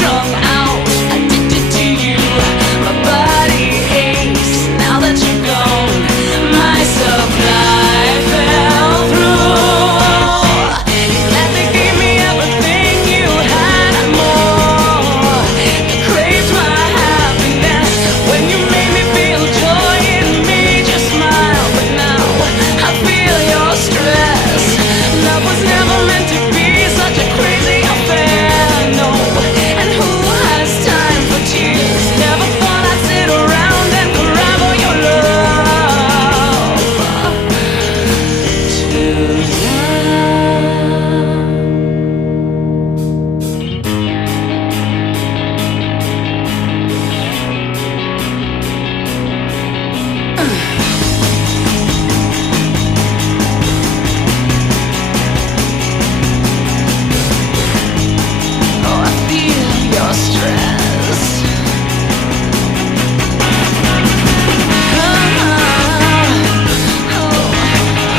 strung out, addicted to you. My body aches now that you're gone. My supply fell through. You gladly gave me everything you had and more. You craved my happiness when you made me feel joy. It made you smile, but now I feel your stress. Love was never meant to be such a crazy affair, no. And who has time for tears? Never thought I'd sit around and cry for your love Oh, I feel your stress.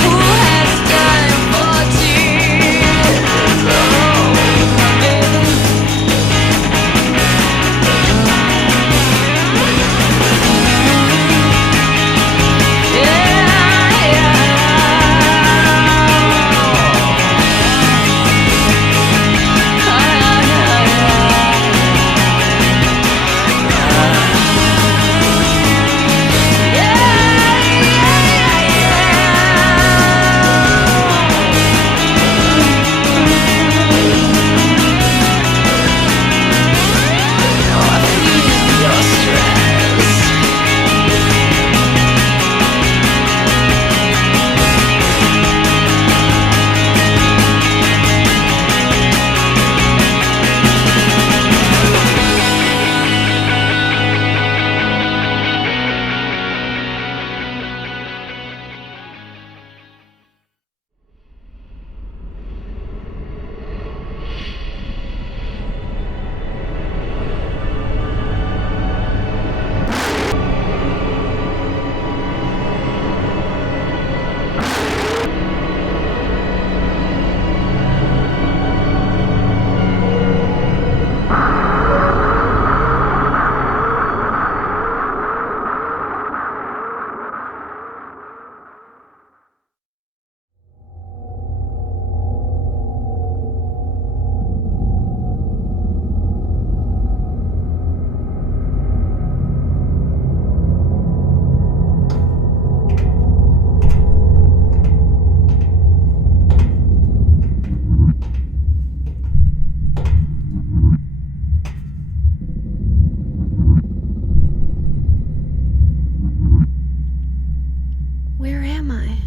Who has time for tears? Oh, baby. Where am I?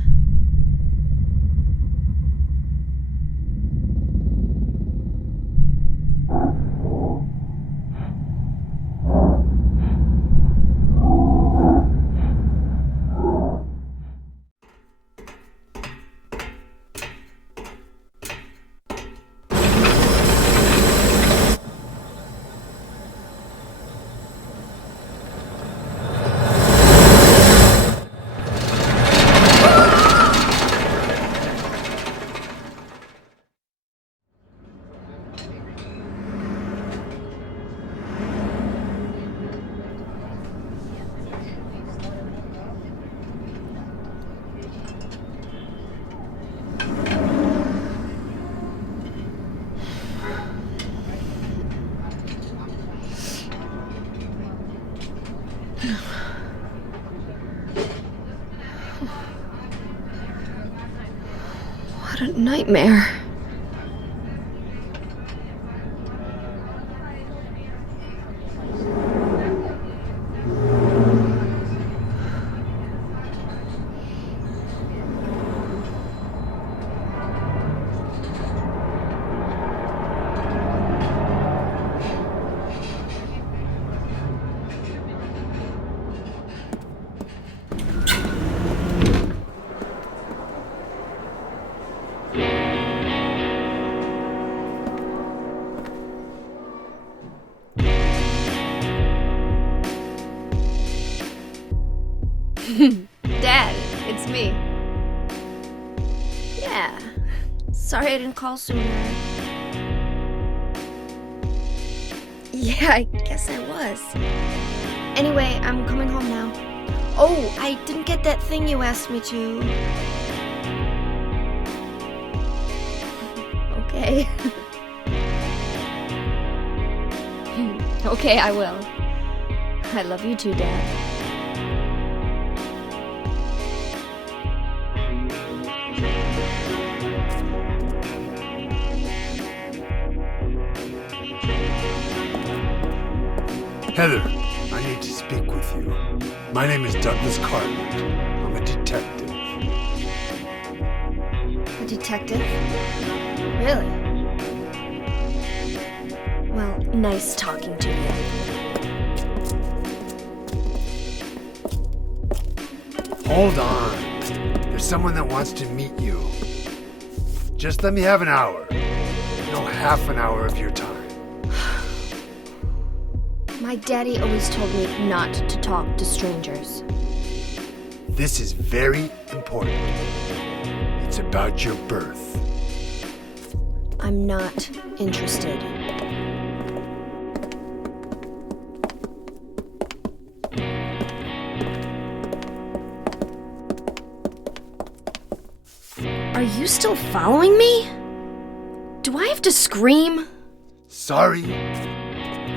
What a nightmare. Dad, it's me. Yeah. Sorry I didn't call sooner. Yeah, I guess I was. Anyway, I'm coming home now. Oh, I didn't get that thing you asked me to. Okay. Okay, I will. I love you too, Dad. Heather, I need to speak with you. My name is Douglas Cartland. I'm a detective. A detective? Really? Well, nice talking to you. Hold on. There's someone that wants to meet you. Just let me have an hour. No, half an hour of your time. My daddy always told me not to talk to strangers. This is very important. It's about your birth. I'm not interested. Are you still following me? Do I have to scream? Sorry.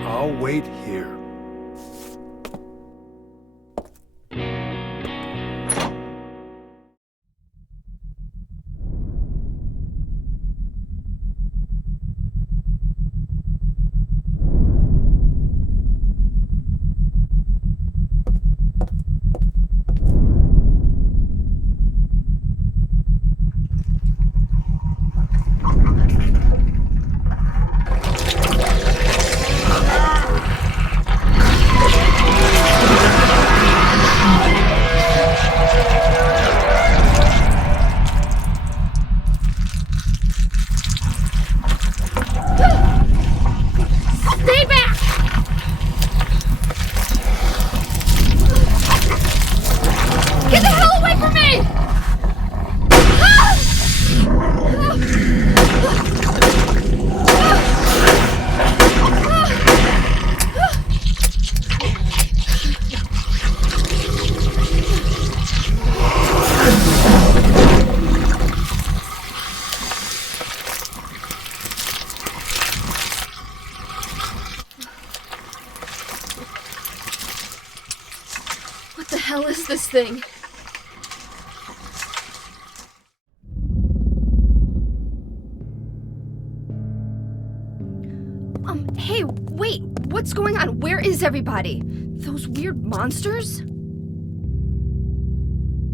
I'll wait here. Stay back! Get the hell away from me! What the hell is this thing? Hey, wait, what's going on? Where is everybody? Those weird monsters?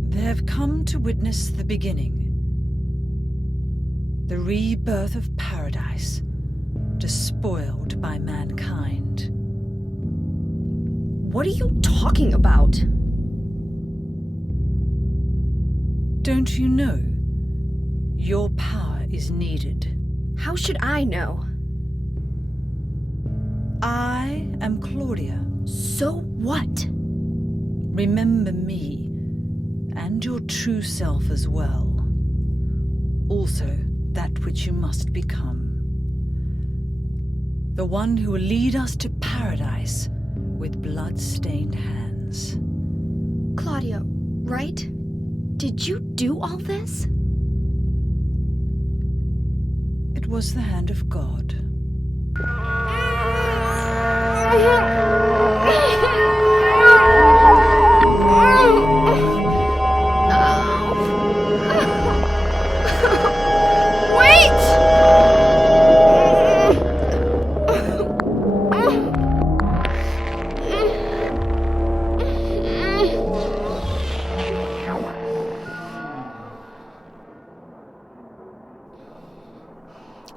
They've come to witness the beginning. The rebirth of paradise, despoiled by mankind. What are you talking about? Don't you know? Your power is needed. How should I know? I am Claudia. So what? Remember me, and your true self as well. Also, that which you must become. The one who will lead us to paradise with blood-stained hands. Claudia, right? Did you do all this? It was the hand of God.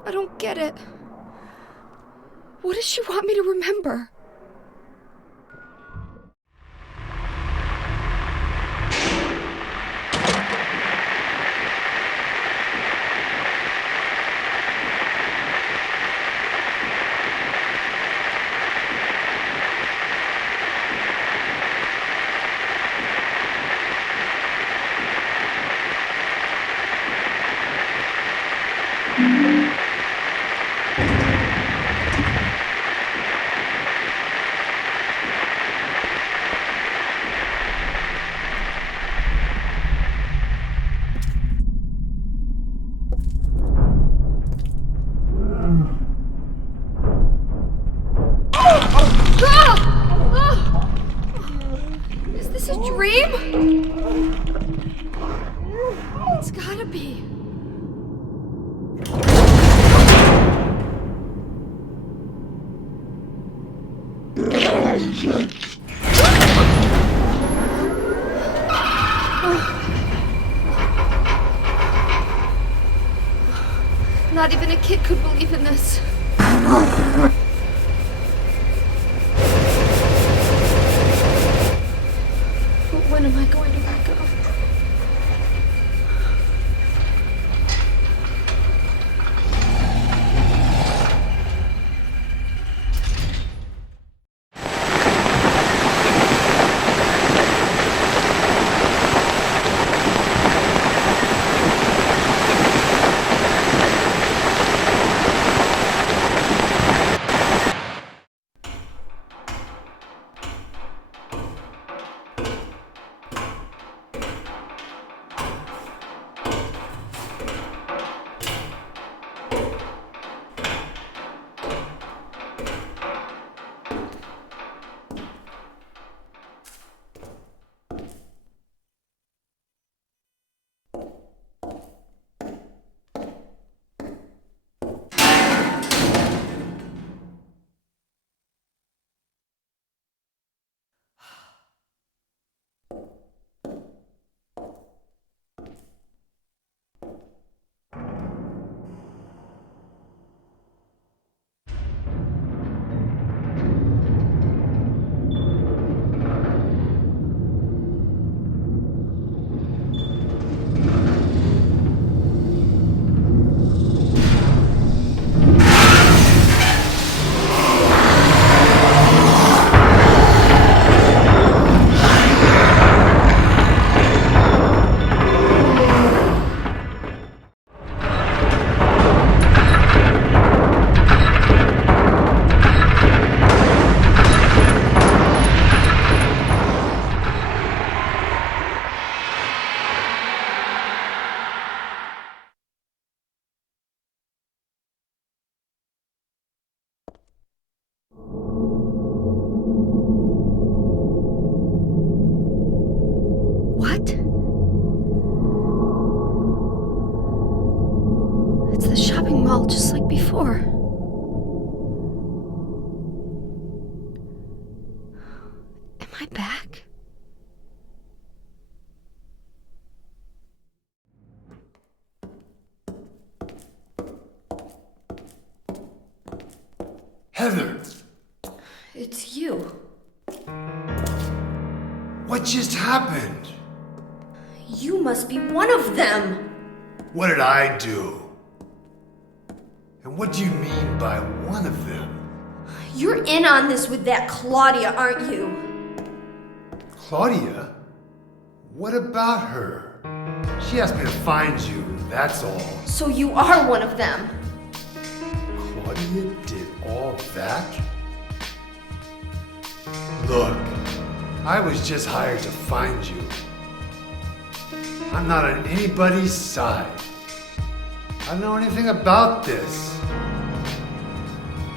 I don't get it. What does she want me to remember? scream? It's gotta be. Not even a kid could believe in this. But when am I going to wake up? What? It's the shopping mall just like before. Am I back? Heather! It's you. What just happened? You must be one of them. What did I do? And what do you mean by one of them? You're in on this with that Claudia, aren't you? Claudia? What about her? She asked me to find you, that's all. So you are one of them. Claudia did all that? Look, I was just hired to find you. I'm not on anybody's side. I don't know anything about this.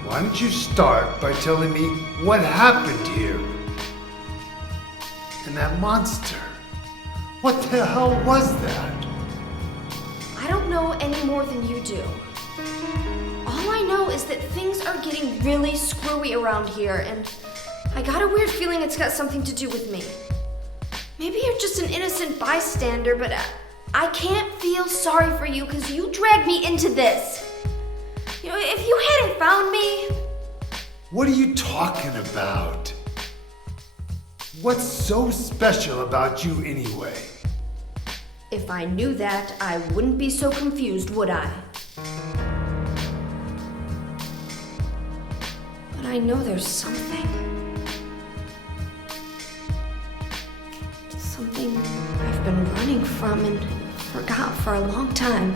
Why don't you start by telling me what happened here? And that monster, what the hell was that? I don't know any more than you do. All I know is that things are getting really screwy around here, and I got a weird feeling it's got something to do with me. Maybe you're just an innocent bystander, but I can't feel sorry for you because you dragged me into this. You know, if you hadn't found me... What are you talking about? What's so special about you anyway? If I knew that, I wouldn't be so confused, would I? But I know there's something. Something I've been running from and forgot for a long time.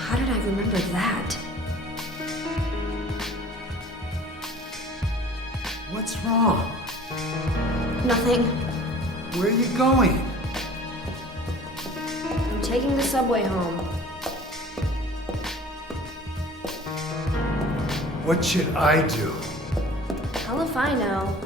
How did I remember that? What's wrong? Nothing. Where are you going? I'm taking the subway home. What should I do? Hell if I know.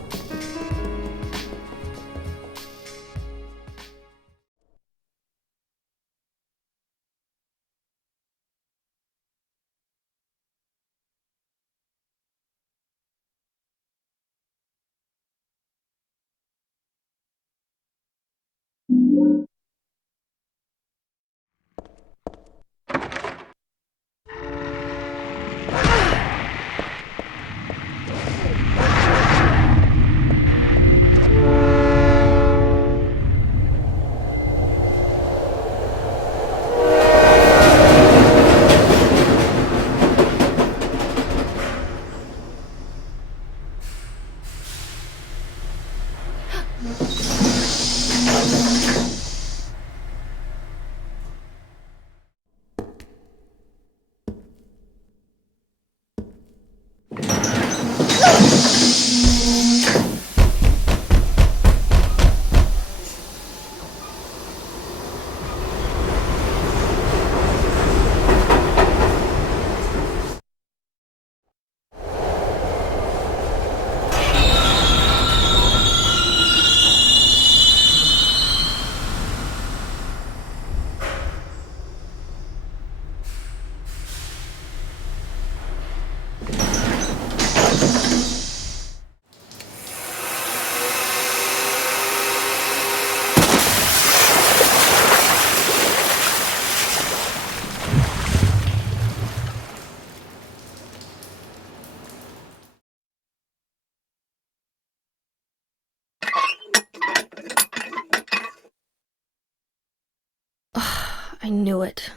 I knew it.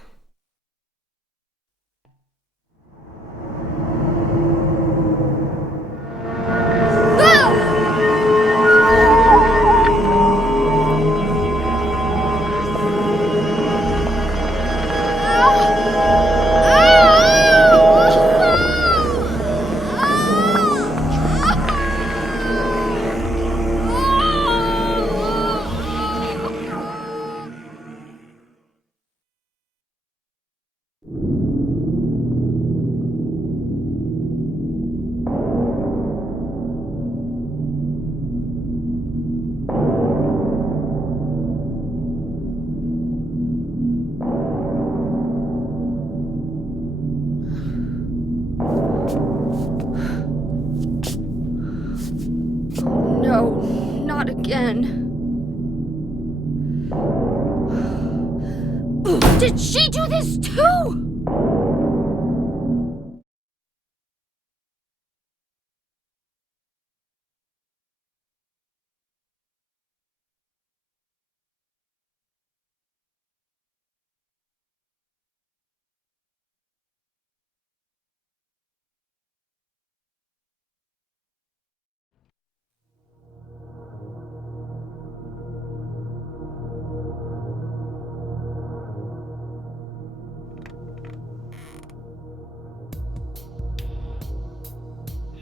No, not again. Did she do this too?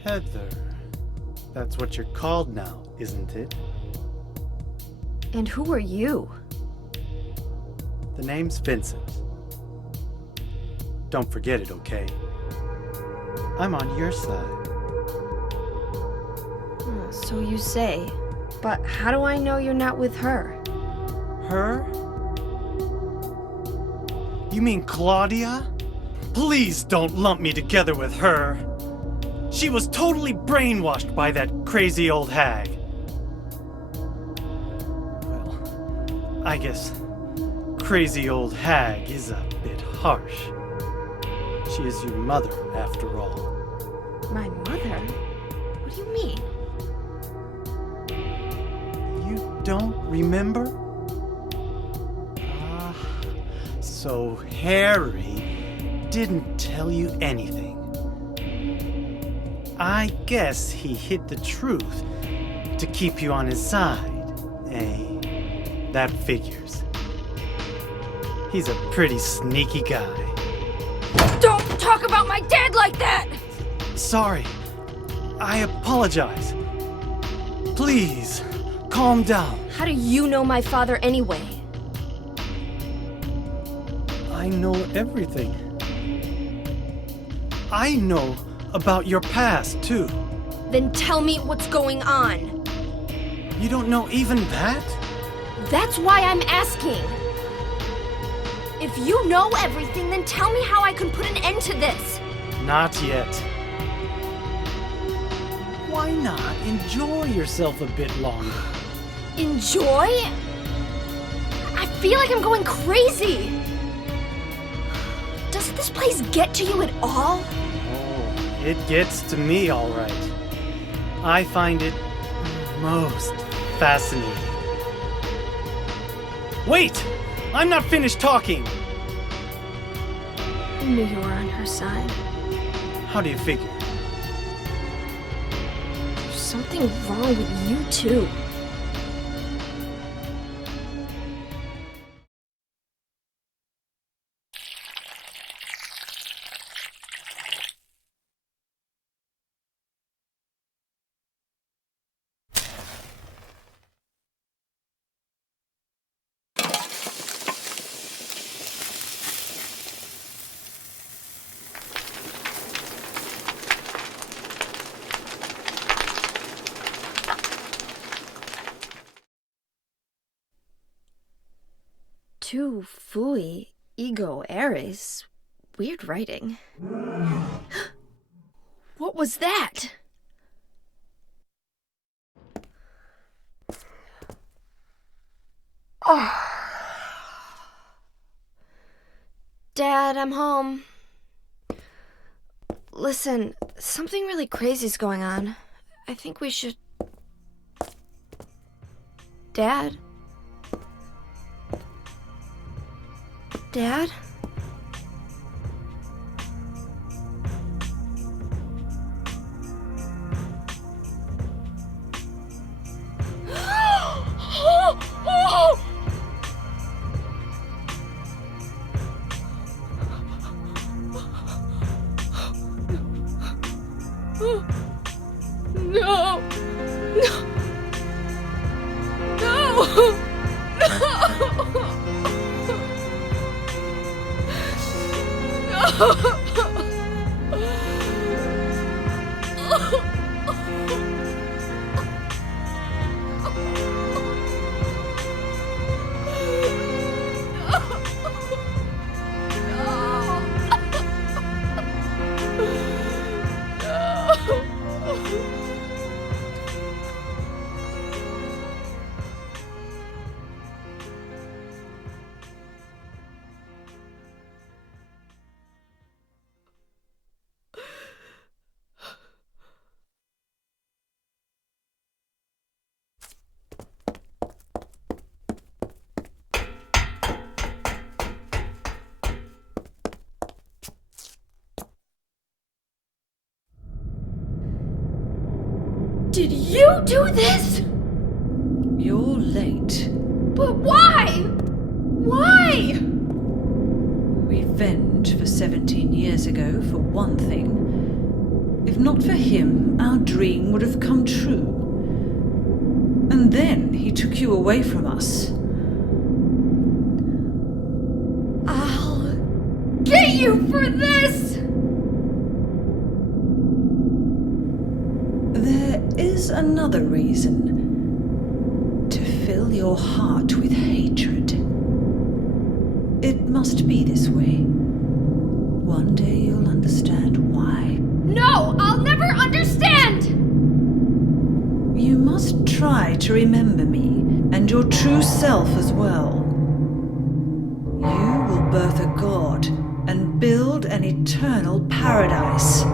Heather. That's what you're called now, isn't it? And who are you? The name's Vincent. Don't forget it, okay? I'm on your side. So you say. But how do I know you're not with her? Her? You mean Claudia? Please don't lump me together with her. She was totally brainwashed by that crazy old hag. Well, I guess crazy old hag is a bit harsh. She is your mother, after all. My mother? What do you mean? You don't remember? Ah, so Harry didn't tell you anything. I guess he hid the truth to keep you on his side, eh? That figures. He's a pretty sneaky guy. Don't talk about my dad like that! Sorry. I apologize. Please, calm down. How do you know my father anyway? I know everything. I know About your past, too. Then tell me what's going on. You don't know even that? That's why I'm asking. If you know everything, then tell me how I can put an end to this. Not yet. Why not enjoy yourself a bit longer? Enjoy? I feel like I'm going crazy. Does this place get to you at all? Oh, it gets to me, all right. I find it most fascinating. Wait! I'm not finished talking! I knew you were on her side. How do you figure? There's something wrong with you, too. Tu fui ego eris. Weird writing. What was that? Oh. Dad, I'm home. Listen, something really crazy's going on. I think we should... Dad? Dad? No! Did you do this? You're late. But why? Why? Revenge for 17 years ago, for one thing. If not for him, our dream would have come true. And then he took you away from us. I'll get you for this! There is another reason. To fill your heart with hatred. It must be this way. One day you'll understand why. No, I'll never understand! You must try to remember me, and your true self as well. You will birth a god, and build an eternal paradise.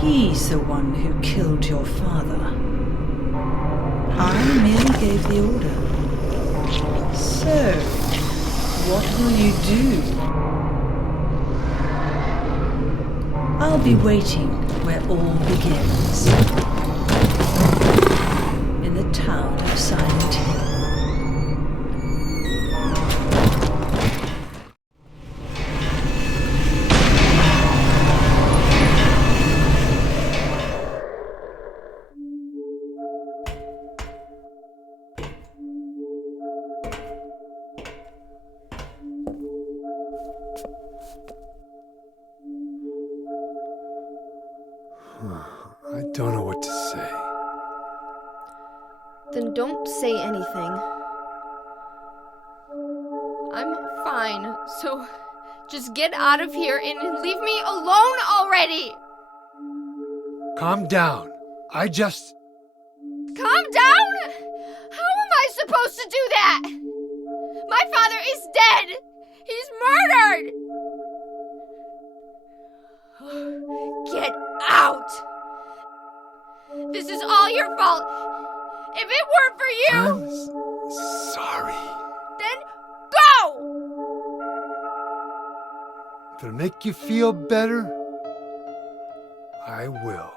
He's the one who killed your father. I merely gave the order. So, what will you do? I'll be waiting where all begins. In the town of Silent Hill. I don't know what to say. Then don't say anything. I'm fine, so just get out of here and leave me alone already! Calm down. Calm down? How am I supposed to do that? My father is dead! He's murdered! Get out! This is all your fault! If it weren't for you, I'm sorry. then go! If it'll make you feel better, I will.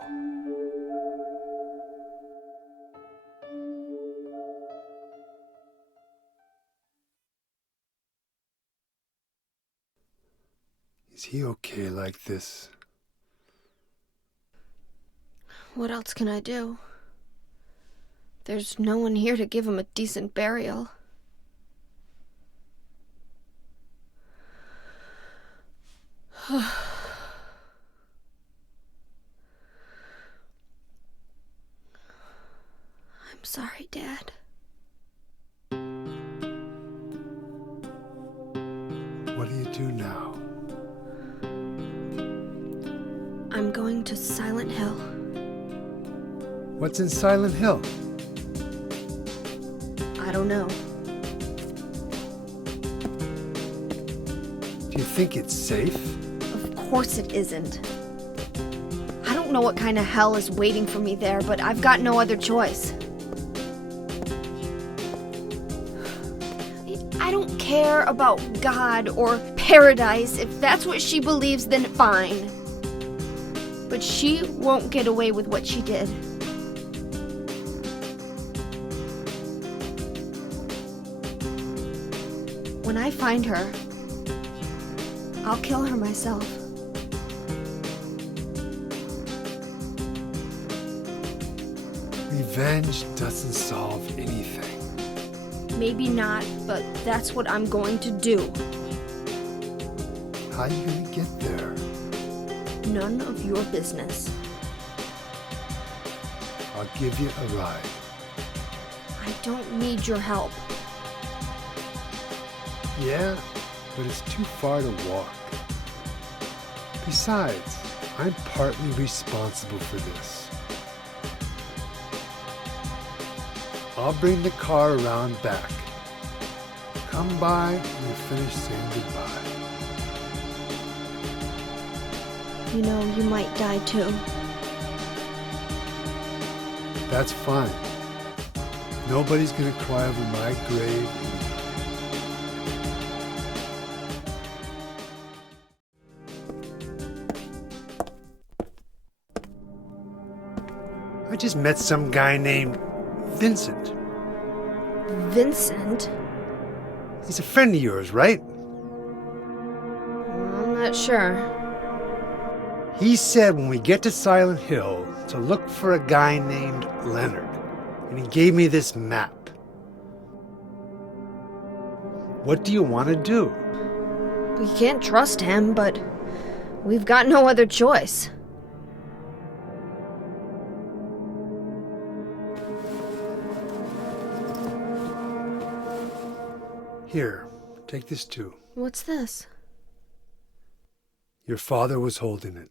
Is he okay like this? What else can I do? There's no one here to give him a decent burial. I'm sorry, Dad. What do you do now? I'm going to Silent Hill. What's in Silent Hill? I don't know. Do you think it's safe? Of course it isn't. I don't know what kind of hell is waiting for me there, but I've got no other choice. I don't care about God or paradise. If that's what she believes, then fine. But she won't get away with what she did. When I find her, I'll kill her myself. Revenge doesn't solve anything. Maybe not, but that's what I'm going to do. How are you gonna get there? None of your business. I'll give you a ride. I don't need your help. Yeah, but it's too far to walk. Besides, I'm partly responsible for this. I'll bring the car around back. Come by when you're finished saying goodbye. You know, you might die too. That's fine. Nobody's gonna cry over my grave. I just met some guy named Vincent. Vincent? He's a friend of yours, right? I'm not sure. He said when we get to Silent Hill to look for a guy named Leonard, and he gave me this map. What do you want to do? We can't trust him, but we've got no other choice. Here, take this too. What's this? Your father was holding it.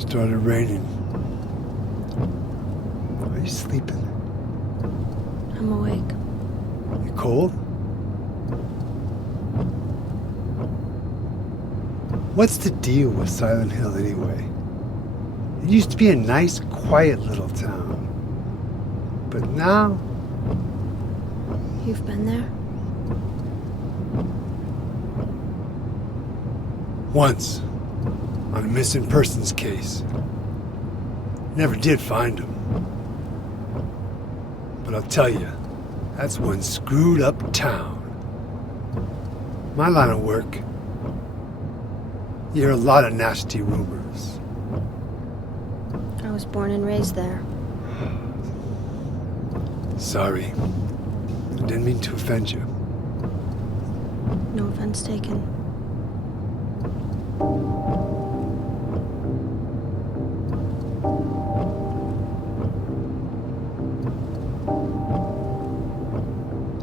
Started raining. Are you sleeping? I'm awake. You cold? What's the deal with Silent Hill anyway? It used to be a nice, quiet little town. But now, You've been there? once, on a missing persons case. Never did find him. But I'll tell you, that's one screwed up town. My line of work, you hear a lot of nasty rumors. I was born and raised there. Sorry. I didn't mean to offend you. No offense taken.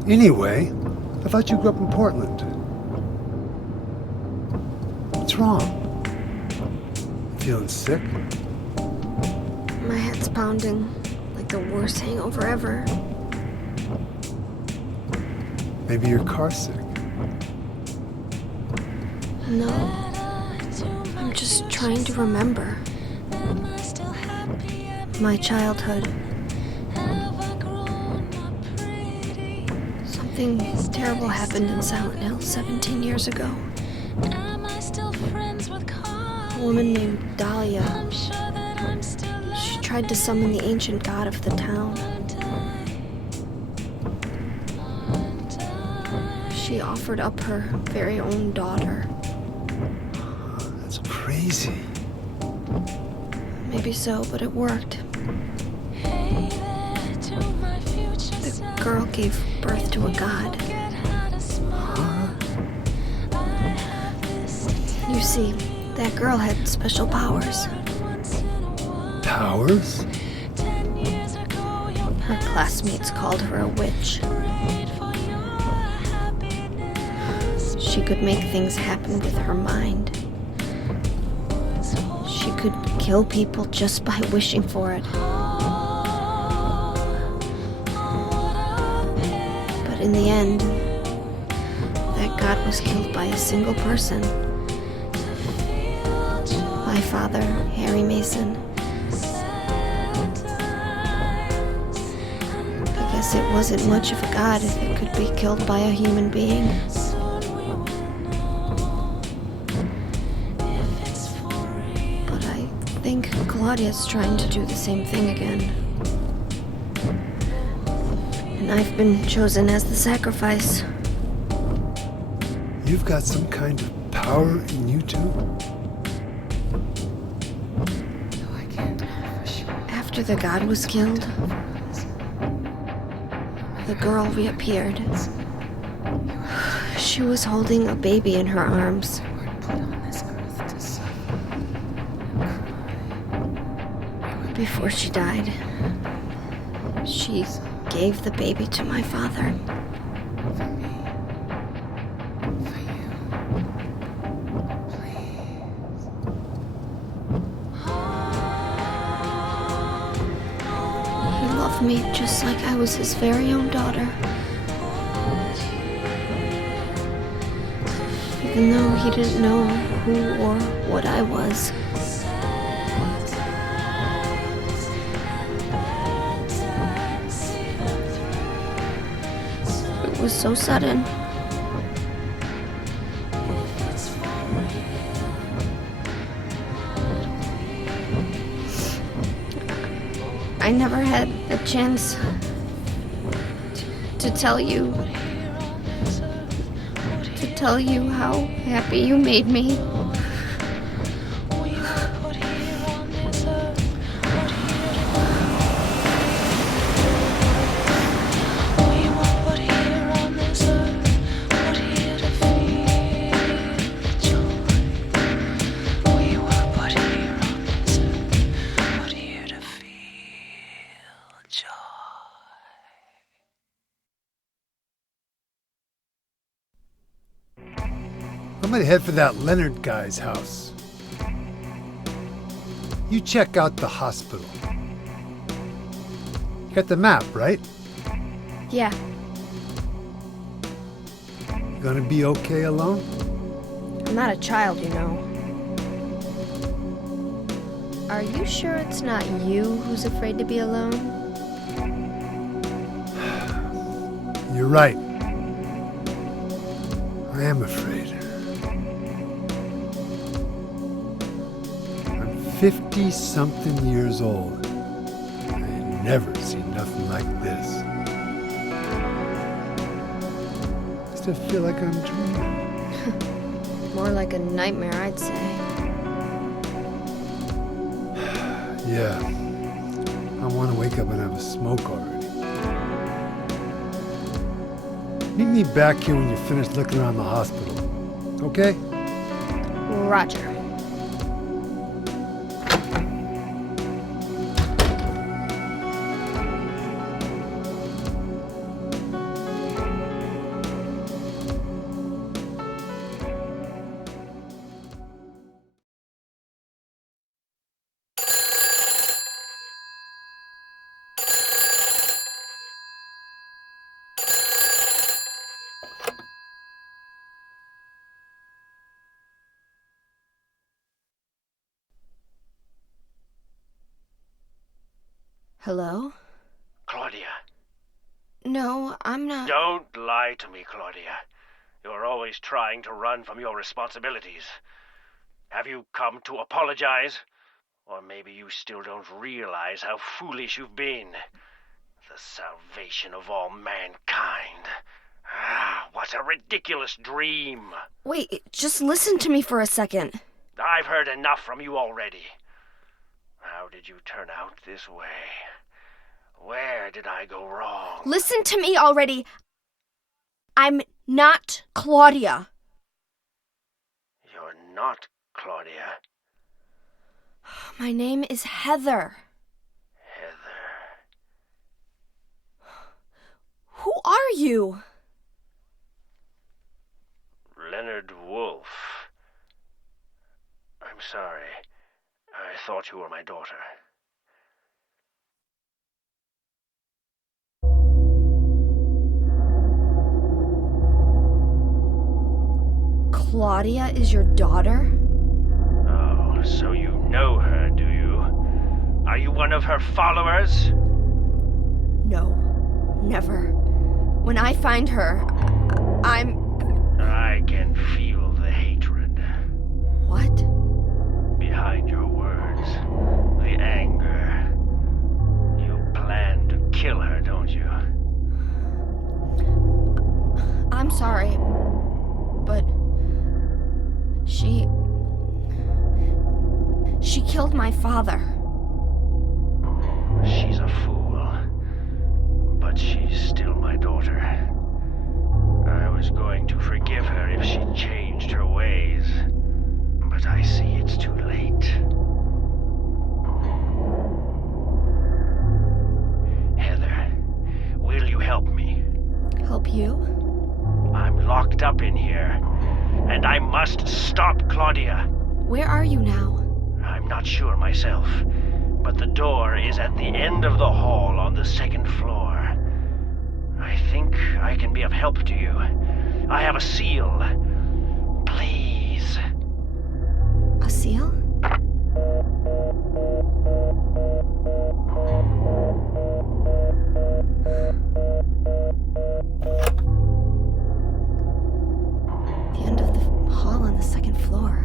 Anyway, I thought you grew up in Portland. What's wrong? Feeling sick? My head's pounding like the worst hangover ever. Maybe your car's sick. No. I'm just trying to remember. My childhood. Something terrible happened in Silent Hill 17 years ago. A woman named Dahlia. She tried to summon the ancient god of the town. She offered up her very own daughter. That's crazy. Maybe so, but it worked. The girl gave birth to a god. You see, that girl had special powers. Powers? Her classmates called her a witch. She could make things happen with her mind. She could kill people just by wishing for it. But in the end, that god was killed by a single person. My father, Harry Mason. I guess it wasn't much of a god if it could be killed by a human being. But I think Claudia's trying to do the same thing again. And I've been chosen as the sacrifice. You've got some kind of power in you too? After the god was killed, the girl reappeared. She was holding a baby in her arms. Before she died, she gave the baby to my father. He loved me just like I was his very own daughter. Even though he didn't know who or what I was. It was so sudden. I never had a chance to tell you how happy you made me. I'm gonna head for that Leonard guy's house. You check out the hospital. You got the map, right? Yeah, You gonna be okay alone? I'm not a child, you know. Are you sure it's not you who's afraid to be alone? You're right. I am afraid. I'm 50-something years old. I ain't never seen nothing like this. I still feel like I'm dreaming. like a nightmare, I'd say. Yeah. I want to wake up and have a smoke already. Meet me back here when you're finished looking around the hospital. Okay? Roger. Hello? Claudia. No, I'm not. Don't lie to me, Claudia. You're always trying to run from your responsibilities. Have you come to apologize? Or maybe you still don't realize how foolish you've been. The salvation of all mankind. Ah, what a ridiculous dream. Wait, just listen to me for a second. I've heard enough from you already. How did you turn out this way? Where did I go wrong? Listen to me already. I'm not Claudia. You're not Claudia. My name is Heather. Heather. Who are you? Leonard Wolf. I'm sorry. I thought you were my daughter. Claudia is your daughter? Oh, so you know her, do you? Are you one of her followers? No, never. When I find her, I can feel the hatred. What? Behind your words. The anger. You plan to kill her, don't you? I'm sorry, but she killed my father. She's a fool. But she's still my daughter. I was going to forgive her if she changed her ways. But I see it's too late. Heather, will you help me? Help you? I'm locked up in here, and I must stop Claudia. Where are you now? I'm not sure myself, but the door is at the end of the hall on the second floor. I think I can be of help to you. I have a seal. Please. A seal? The end of the hall on the second floor.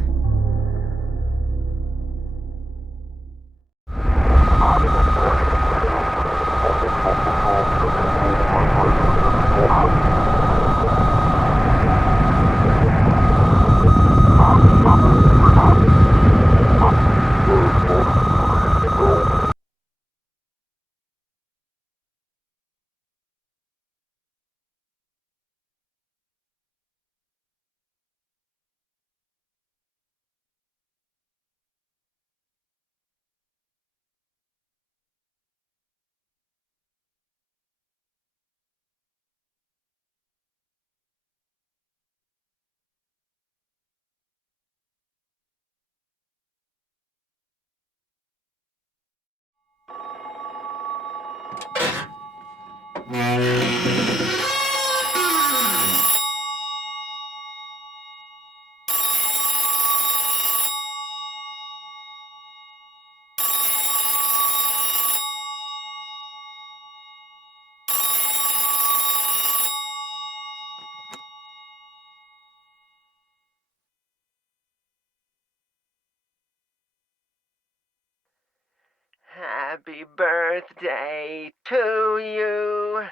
Happy birthday to you.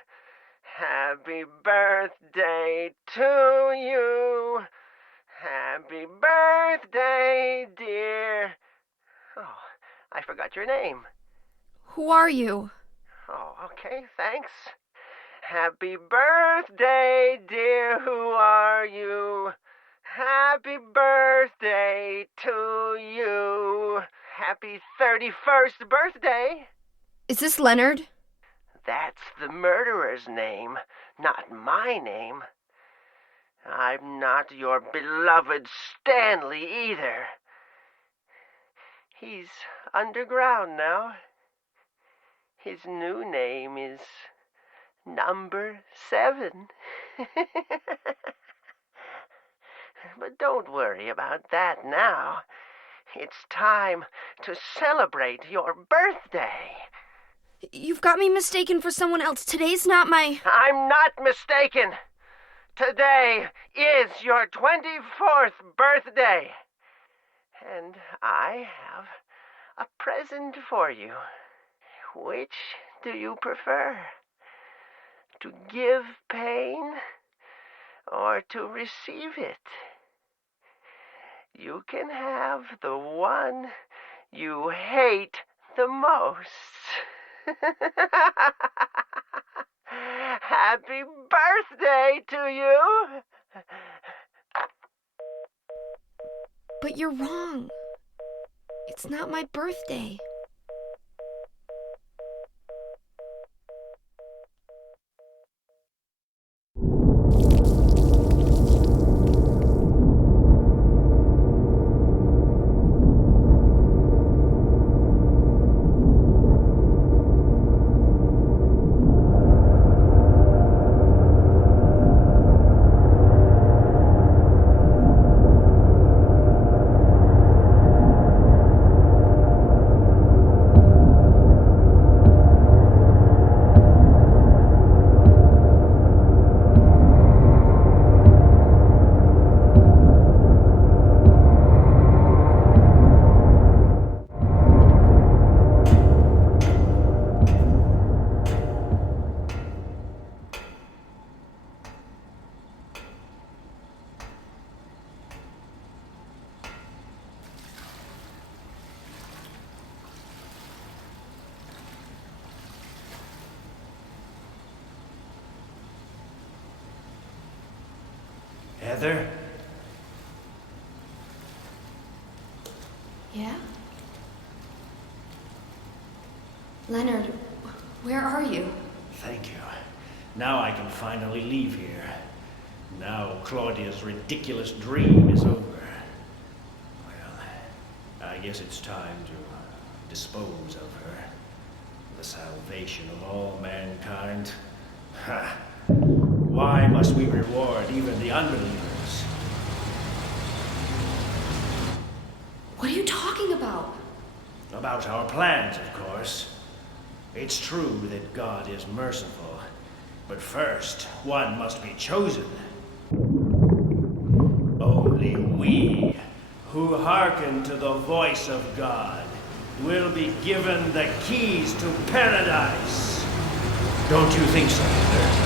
Happy birthday to you. Happy birthday, dear. Oh, I forgot your name. Who are you? Oh, okay, thanks. Happy birthday, dear. Who are you? Happy birthday to you. Happy 31st birthday. Is this Leonard? That's the murderer's name, not my name. I'm not your beloved Stanley either. He's underground now. His new name is Number 7. But don't worry about that now. It's time to celebrate your birthday. You've got me mistaken for someone else. Today's not my... I'm not mistaken. Today is your 24th birthday. And I have a present for you. Which do you prefer? To give pain or to receive it? You can have the one you hate the most. Happy birthday to you! But you're wrong. It's not my birthday. Heather? Yeah? Leonard, where are you? Thank you. Now I can finally leave here. Now Claudia's ridiculous dream is over. Well, I guess it's time to dispose of her. The salvation of all mankind. Ha! Why must we reward even the unbelievers? What are you talking about? About our plans, of course. It's true that God is merciful, but first, one must be chosen. Only we, who hearken to the voice of God, will be given the keys to paradise. Don't you think so, Heather?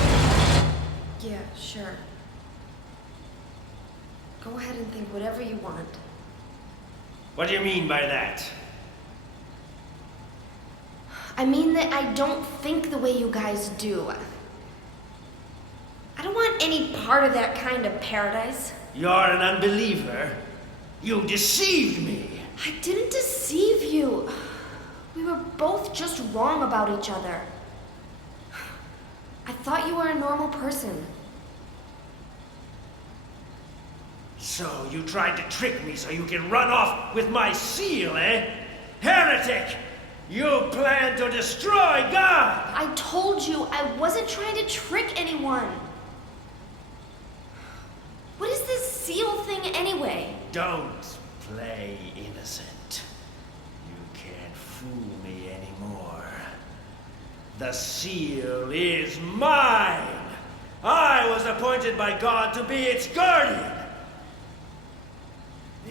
Yeah, sure. Go ahead and think whatever you want. What do you mean by that? I mean that I don't think the way you guys do. I don't want any part of that kind of paradise. You're an unbeliever. You deceived me. I didn't deceive you. We were both just wrong about each other. I thought you were a normal person. So you tried to trick me so you can run off with my seal, eh? Heretic! You plan to destroy God! I told you I wasn't trying to trick anyone. What is this seal thing anyway? Don't play innocent. You can't fool me anymore. The seal is mine! I was appointed by God to be its guardian!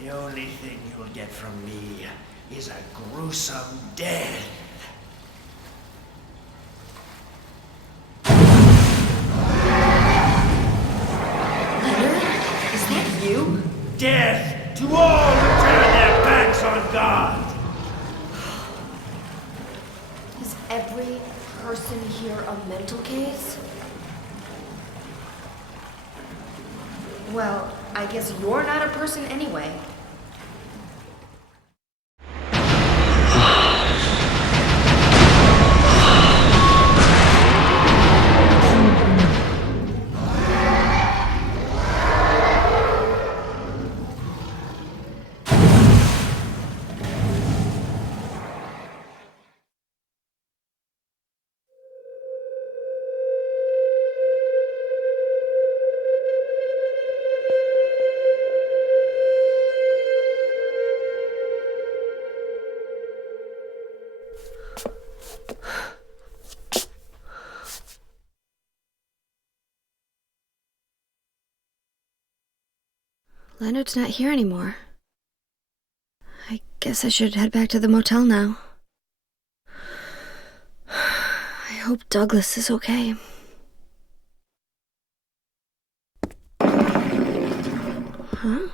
The only thing you'll get from me is a gruesome death. Leonard, is that you? Death to all who turn their backs on God! Is every person here a mental case? Well, I guess you're not a person anyway. Leonard's not here anymore. I guess I should head back to the motel now. I hope Douglas is okay. Huh?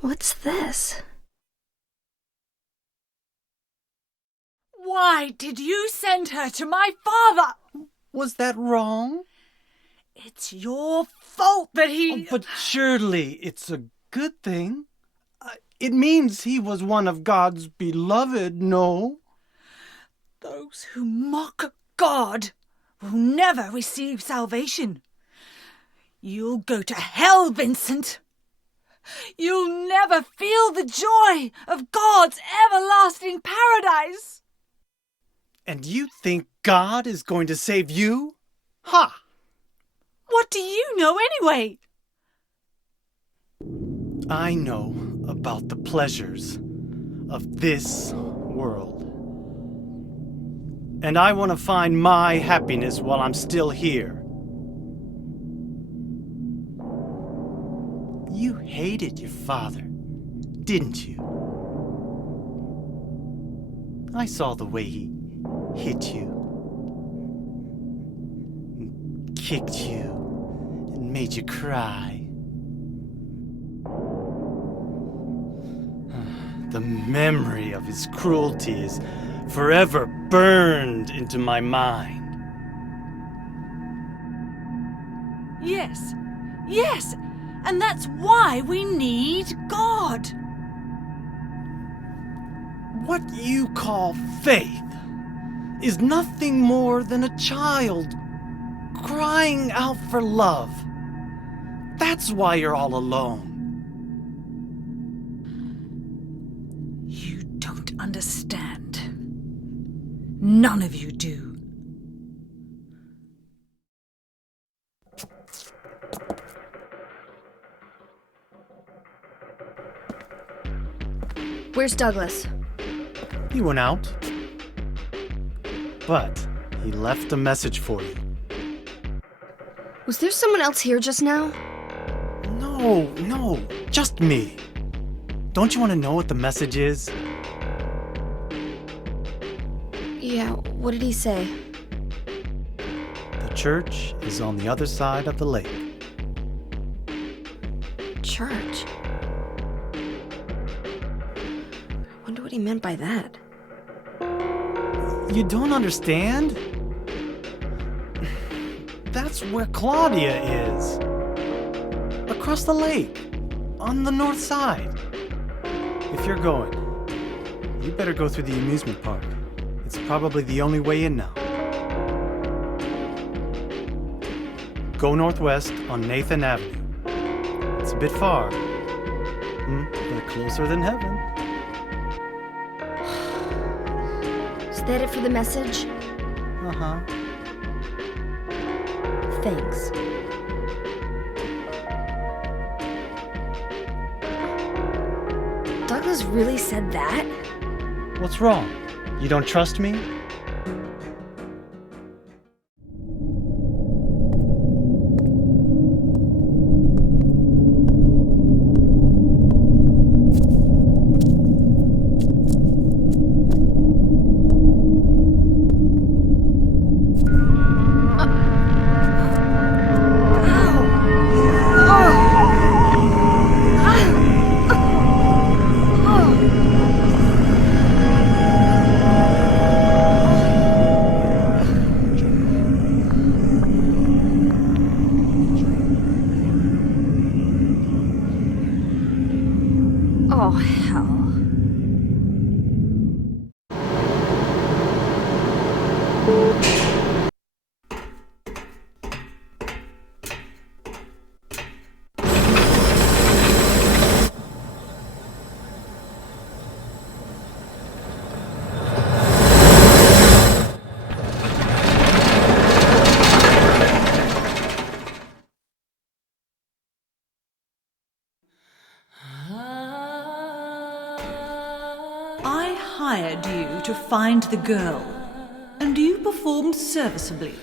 What's this? Why did you send her to my father? Was that wrong? It's your fault that he... Oh, but surely it's a good thing. It means he was one of God's beloved, no? Those who mock God will never receive salvation. You'll go to hell, Vincent. You'll never feel the joy of God's everlasting paradise. And you think God is going to save you? Ha! What do you know anyway? I know about the pleasures of this world. And I want to find my happiness while I'm still here. You hated your father, didn't you? I saw the way he hit you, and kicked you, and made you cry. The memory of his cruelty is forever burned into my mind. Yes, and that's why we need God. What you call faith is nothing more than a child crying out for love. That's why you're all alone. You don't understand. None of you do. Where's Douglas? He went out. But he left a message for you. Was there someone else here just now? No, just me. Don't you want to know what the message is? Yeah, what did he say? The church is on the other side of the lake. Church? Wonder what he meant by that. You don't understand? That's where Claudia is. Across the lake, on the north side. If you're going, you better go through the amusement park. It's probably the only way in now. Go northwest on Nathan Avenue. It's a bit far, but closer than heaven. Is that it for the message? Uh-huh. Thanks. Douglas really said that? What's wrong? You don't trust me? Oh, hell. I hired you to find the girl, and you performed serviceably.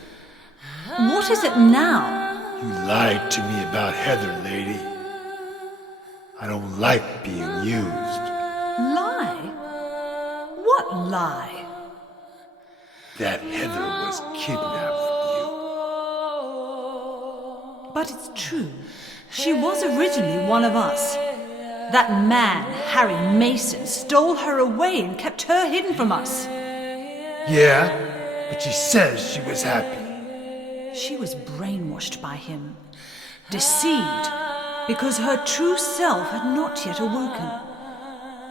What is it now? You lied to me about Heather, lady. I don't like being used. Lie? What lie? That Heather was kidnapped from But it's true. She was originally one of us. That man, Harry Mason, stole her away and kept her hidden from us. you. Yeah, but she says she was happy. She was brainwashed by him, deceived, because her true self had not yet awoken.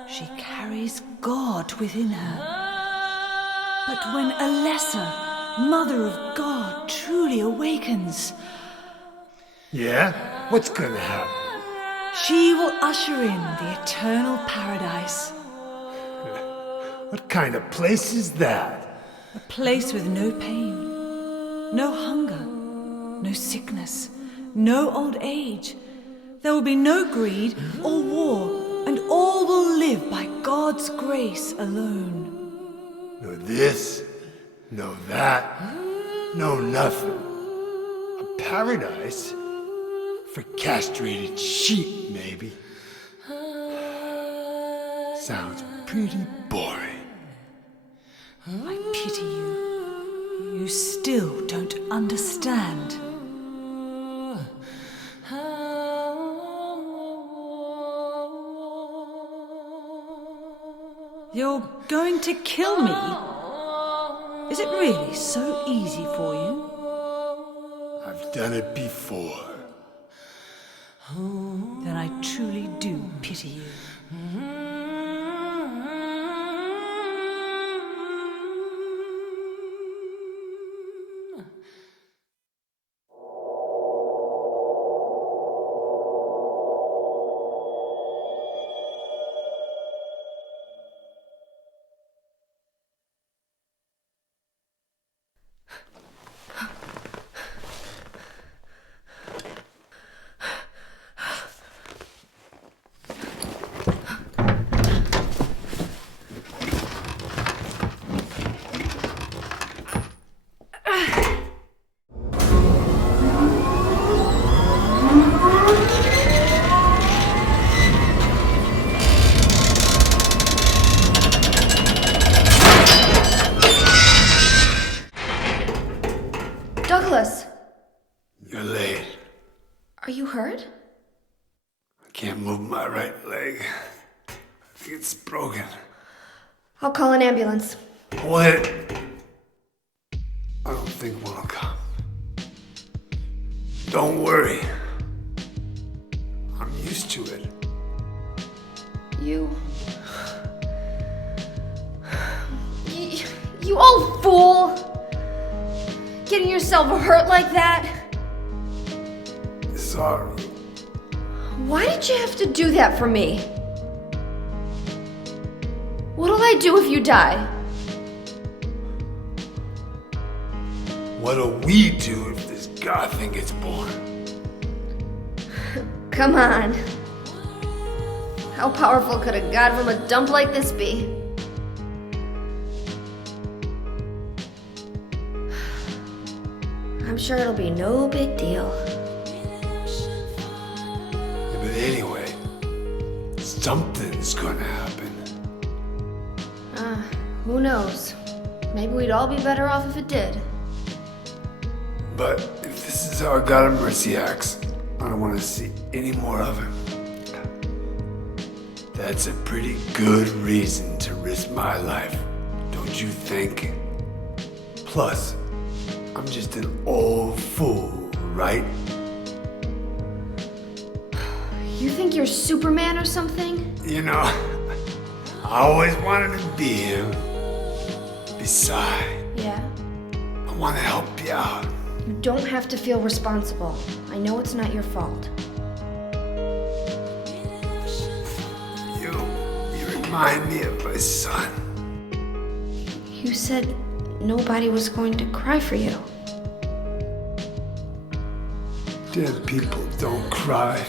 She carries God within her. But when a lesser Mother of God truly awakens, Yeah? What's gonna happen? she will usher in the eternal paradise. What kind of place is that? A place with no pain, no hunger, no sickness, no old age. There will be no greed or war, and all will live by God's grace alone. No this, no that, no nothing. A paradise? For castrated sheep, maybe. Sounds pretty boring. I pity you. You still don't understand. You're going to kill me? Is it really so easy for you? I've done it before. Then I truly do pity you. Douglas, You're late. are you hurt? I can't move my right leg. I think it's broken. I'll call an ambulance. Hold it. I don't think one will come. Don't worry. I'm used to it. You old fool! Getting yourself hurt like that? Sorry. Why did you have to do that for me? What'll I do if you die? What'll we do if this god thing gets born? Come on. How powerful could a god from a dump like this be? I'm sure it'll be no big deal. Yeah, but anyway, something's gonna happen. Who knows? Maybe we'd all be better off if it did. But if this is how God of Mercy acts, I don't want to see any more of him. That's a pretty good reason to risk my life, don't you think? Plus, I'm just an old fool, right? You think you're Superman or something? You know, I always wanted to be him. Besides, Yeah? I want to help you out. You don't have to feel responsible. I know it's not your fault. You remind me of my son. You said nobody was going to cry for you. Dead people don't cry.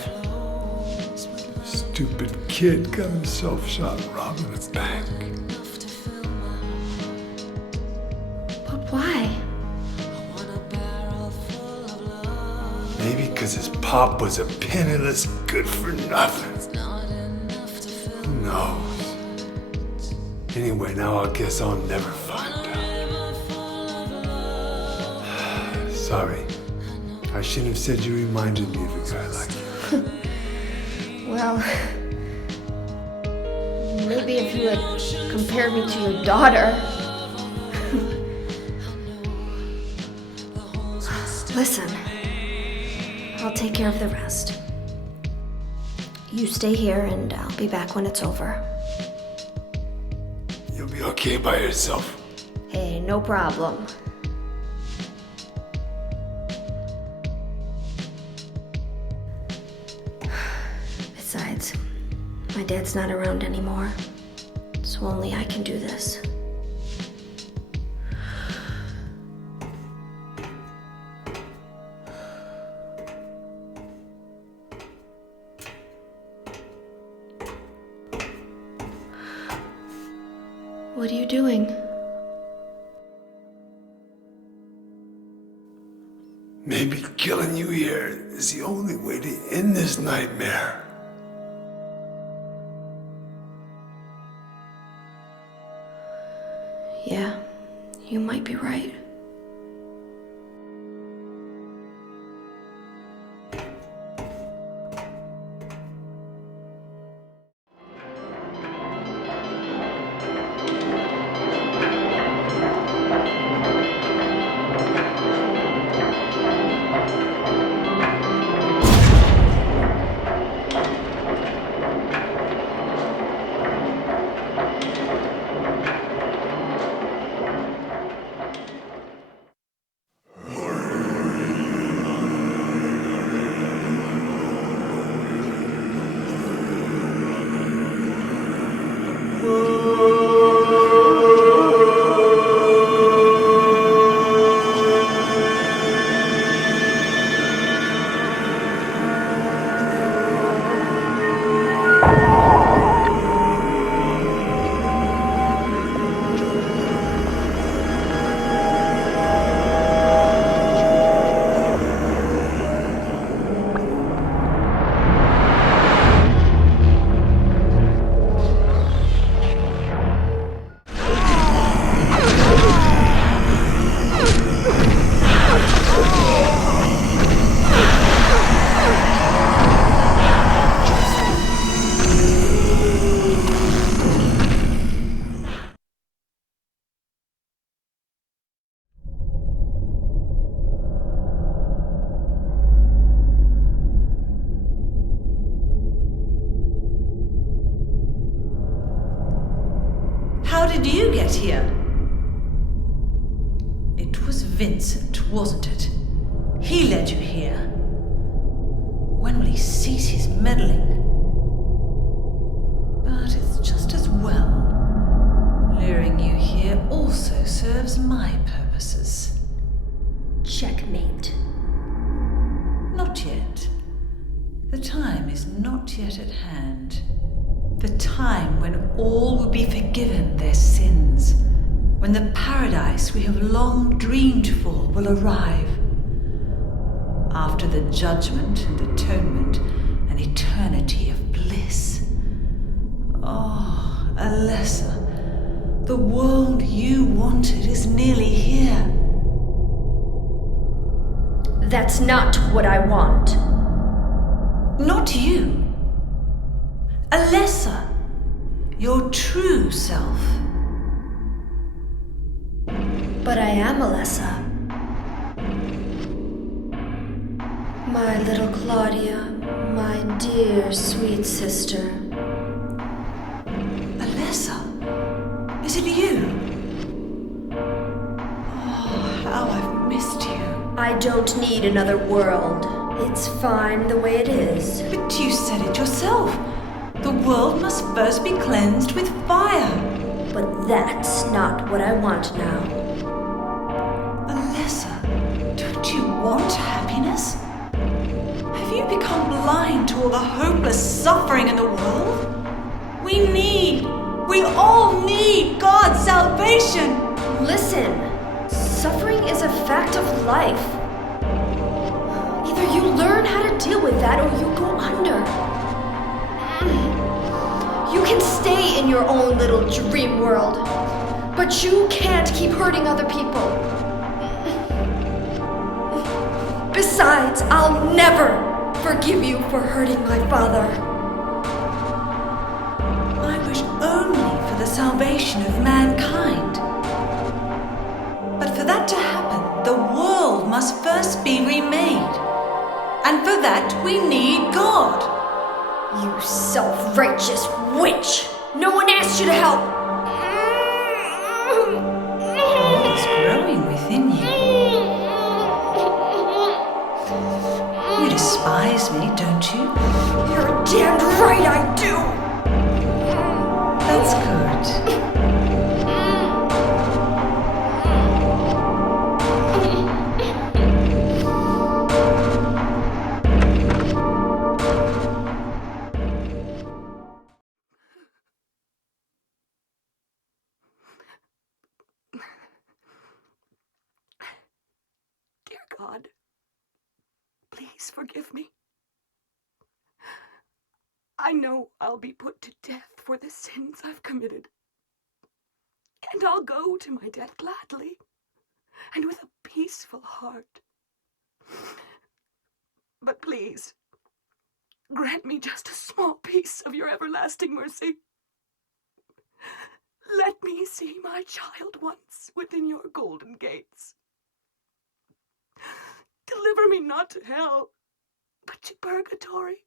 Stupid kid got himself shot robbing a bank. But why? Maybe because his pop was a penniless good-for-nothing. Who knows? Anyway, now I guess I'll never find out. Sorry. I shouldn't have said you reminded me of a guy like you. Well, maybe if you had compared me to your daughter. Listen, I'll take care of the rest. You stay here and I'll be back when it's over. You'll be okay by yourself. Hey, no problem. Besides, my dad's not around anymore, so only I can do this. What are you doing? Maybe killing you here is the only way to end this nightmare. Yeah, you might be right. How did you get here? It was Vincent, wasn't it? He led you here. When will he cease his meddling? But it's just as well. Luring you here also serves my purposes. Checkmate. Not yet. The time is not yet at hand. The time when all will be forgiven their sins, when the paradise we have long dreamed for will arrive. After the judgment and atonement, an eternity of bliss. Oh, Alessa, the world you wanted is nearly here. That's not what I want. Not you. Alessa, your true self. But I am Alessa. My little Claudia, my dear sweet sister. Is it you? Oh, how I've missed you. I don't need another world. It's fine the way it is. But you said it yourself. The world must first be cleansed with fire. But that's not what I want now. Alyssa, don't you want happiness? Have you become blind to all the hopeless suffering in the world? We all need God's salvation. Listen, suffering is a fact of life. Either you learn how to deal with that or you go under. You can stay in your own little dream world, but you can't keep hurting other people. Besides, I'll never forgive you for hurting my father. I wish only for the salvation of mankind. But for that to happen, the world must first be remade. And for that, we need God. You self-righteous witch! No one asked you to help! God is growing within you. You despise me, don't you? You're damned right I do! That's good. Dear God, please forgive me. I know I'll be put to death for the sins I've committed. And I'll go to my death gladly and with a peaceful heart. But please, grant me just a small piece of your everlasting mercy. Let me see my child once within your golden gates. Deliver me not to hell, but to purgatory.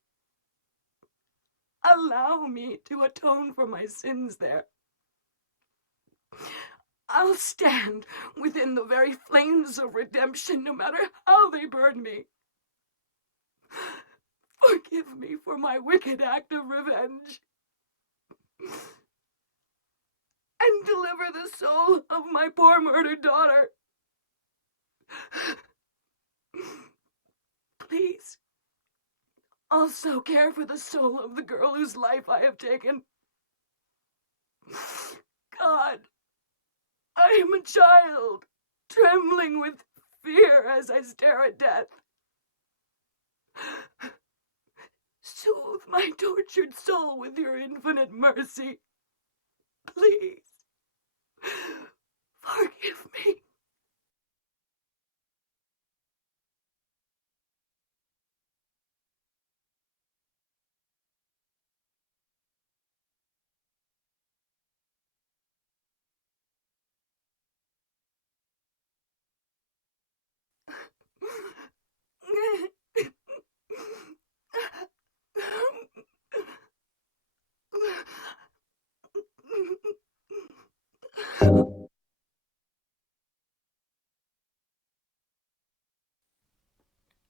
Allow me to atone for my sins there. I'll stand within the very flames of redemption, no matter how they burn me. Forgive me for my wicked act of revenge. And deliver the soul of my poor murdered daughter. Please, also care for the soul of the girl whose life I have taken. God, I am a child, trembling with fear as I stare at death. Soothe my tortured soul with your infinite mercy. Please, forgive me.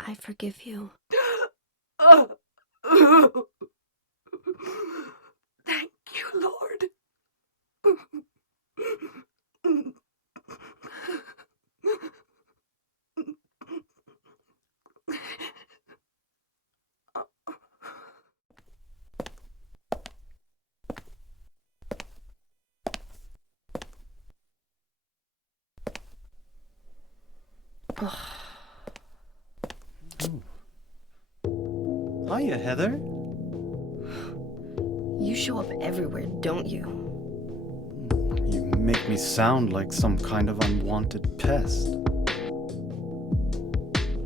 I forgive you. Thank you, Lord. Hiya, Heather. You show up everywhere, don't you? You make me sound like some kind of unwanted pest.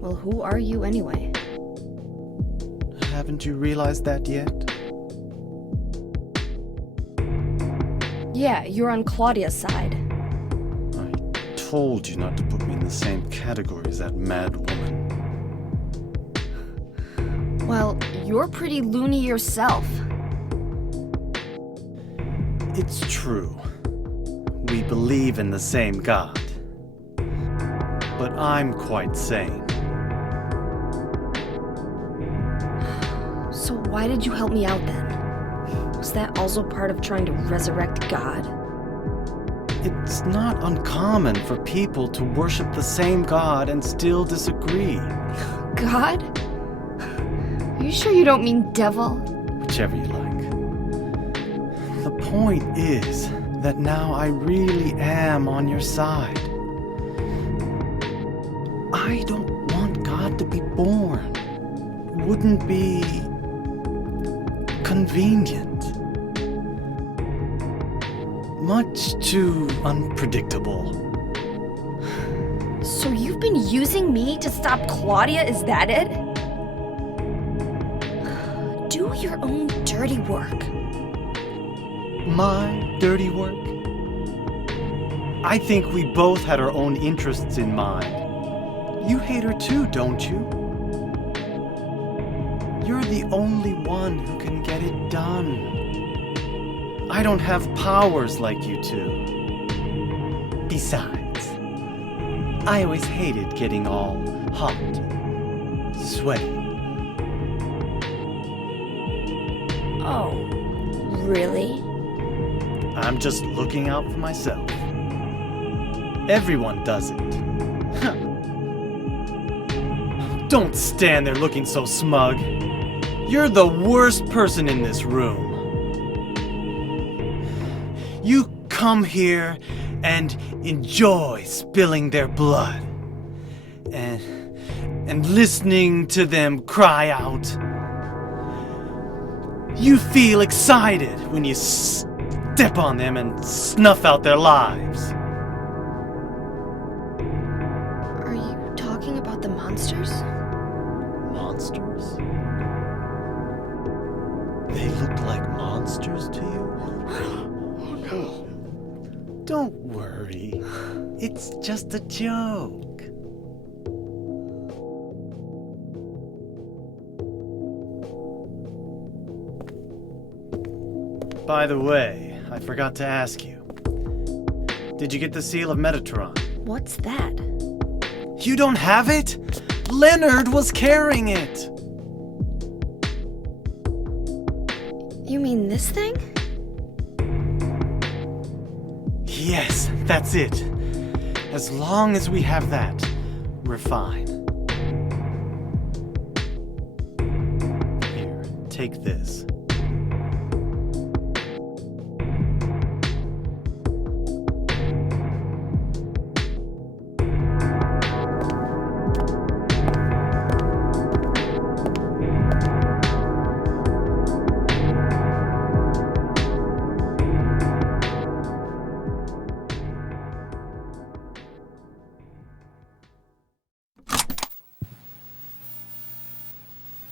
Well, who are you anyway? Haven't you realized that yet? Yeah, you're on Claudia's side. I told you not to put me in the same category as that mad woman. Well, you're pretty loony yourself. It's true. we believe in the same God. But I'm quite sane. So why did you help me out then? Was that also part of trying to resurrect God? It's not uncommon for people to worship the same God and still disagree. God? Are you sure you don't mean devil? Whichever you like. The point is that now I really am on your side. I don't want God to be born. Wouldn't be convenient. Much too unpredictable. So you've been using me to stop Claudia, is that it? Do your own dirty work. My dirty work? I think we both had our own interests in mind. You hate her too, don't you? You're the only one who can get it done. I don't have powers like you two. Besides, I always hated getting all hot, sweaty. Oh, really? I'm just looking out for myself. Everyone does it. Don't stand there looking so smug. You're the worst person in this room. You come here and enjoy spilling their blood. And listening to them cry out. You feel excited when you step on them and snuff out their lives. Are you talking about the monsters? Monsters? They look like monsters to you? Oh no. Don't worry. It's just a joke. By the way, I forgot to ask you. Did you get the seal of Metatron? What's that? You don't have it? Leonard was carrying it! You mean this thing? Yes, that's it. As long as we have that, we're fine. Here, take this.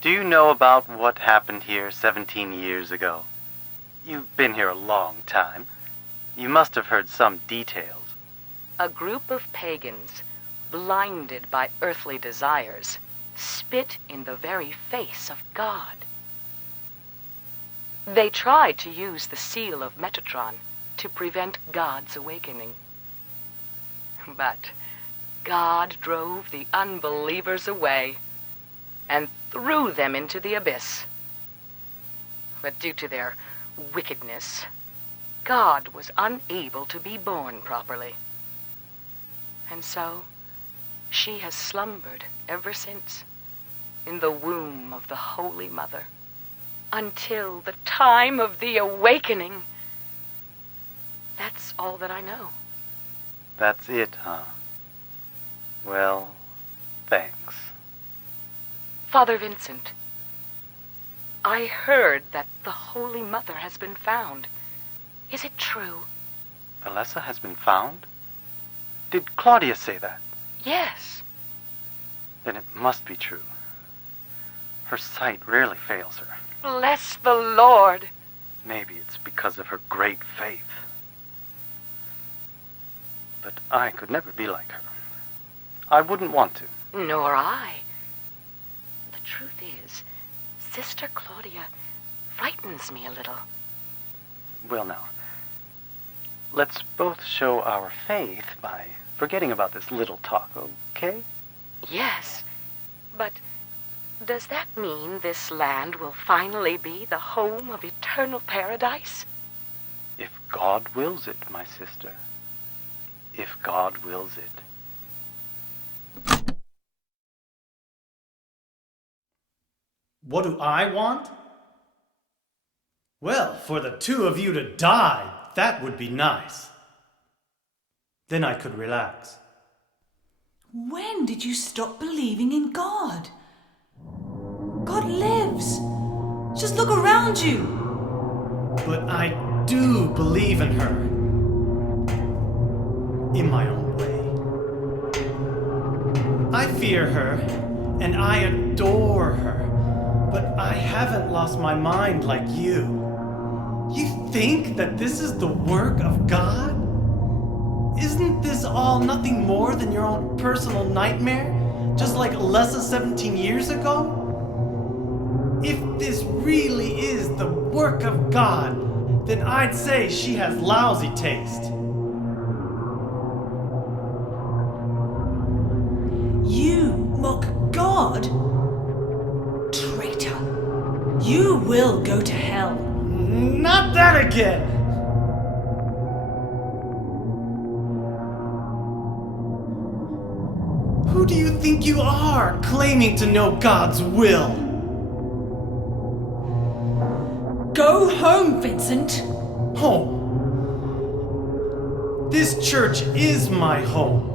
Do you know about what happened here 17 years ago? You've been here a long time. You must have heard some details. A group of pagans, blinded by earthly desires, spit in the very face of God. They tried to use the seal of Metatron to prevent God's awakening. But God drove the unbelievers away and threw them into the abyss. But due to their wickedness, God was unable to be born properly. And so, she has slumbered ever since, in the womb of the Holy Mother, until the time of the awakening. That's all that I know. That's it, huh? Well, thanks. Father Vincent, I heard that the Holy Mother has been found. Is it true? Alessa has been found? Did Claudia say that? Yes. Then it must be true. Her sight rarely fails her. Bless the Lord. Maybe it's because of her great faith. But I could never be like her. I wouldn't want to. Nor I. The truth is, Sister Claudia frightens me a little. Well now, let's both show our faith by forgetting about this little talk, okay? Yes, but does that mean this land will finally be the home of eternal paradise? If God wills it, my sister. If God wills it. What do I want? Well, for the two of you to die, that would be nice. Then I could relax. When did you stop believing in God? God lives. Just look around you. But I do believe in her. In my own way. I fear her, and I adore her. But I haven't lost my mind like you. You think that this is the work of God? Isn't this all nothing more than your own personal nightmare? Just like Alessa 17 years ago? If this really is the work of God, then I'd say she has lousy taste. You mock God? Traitor. You will go to hell. Not that again! Who do you think you are, claiming to know God's will? Go home, Vincent. Home. This church is my home.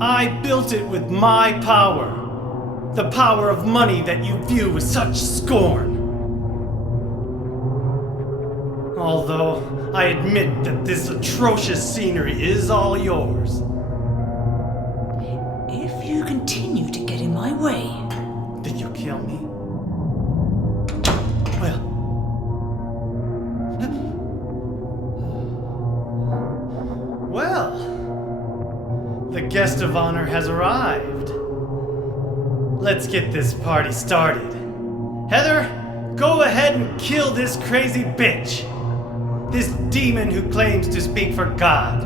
I built it with my power. The power of money that you view with such scorn. Although I admit that this atrocious scenery is all yours. If you continue to get in my way, Did you kill me? Well. Well. The guest of honor has arrived. Let's get this party started. Heather, go ahead and kill this crazy bitch. This demon who claims to speak for God.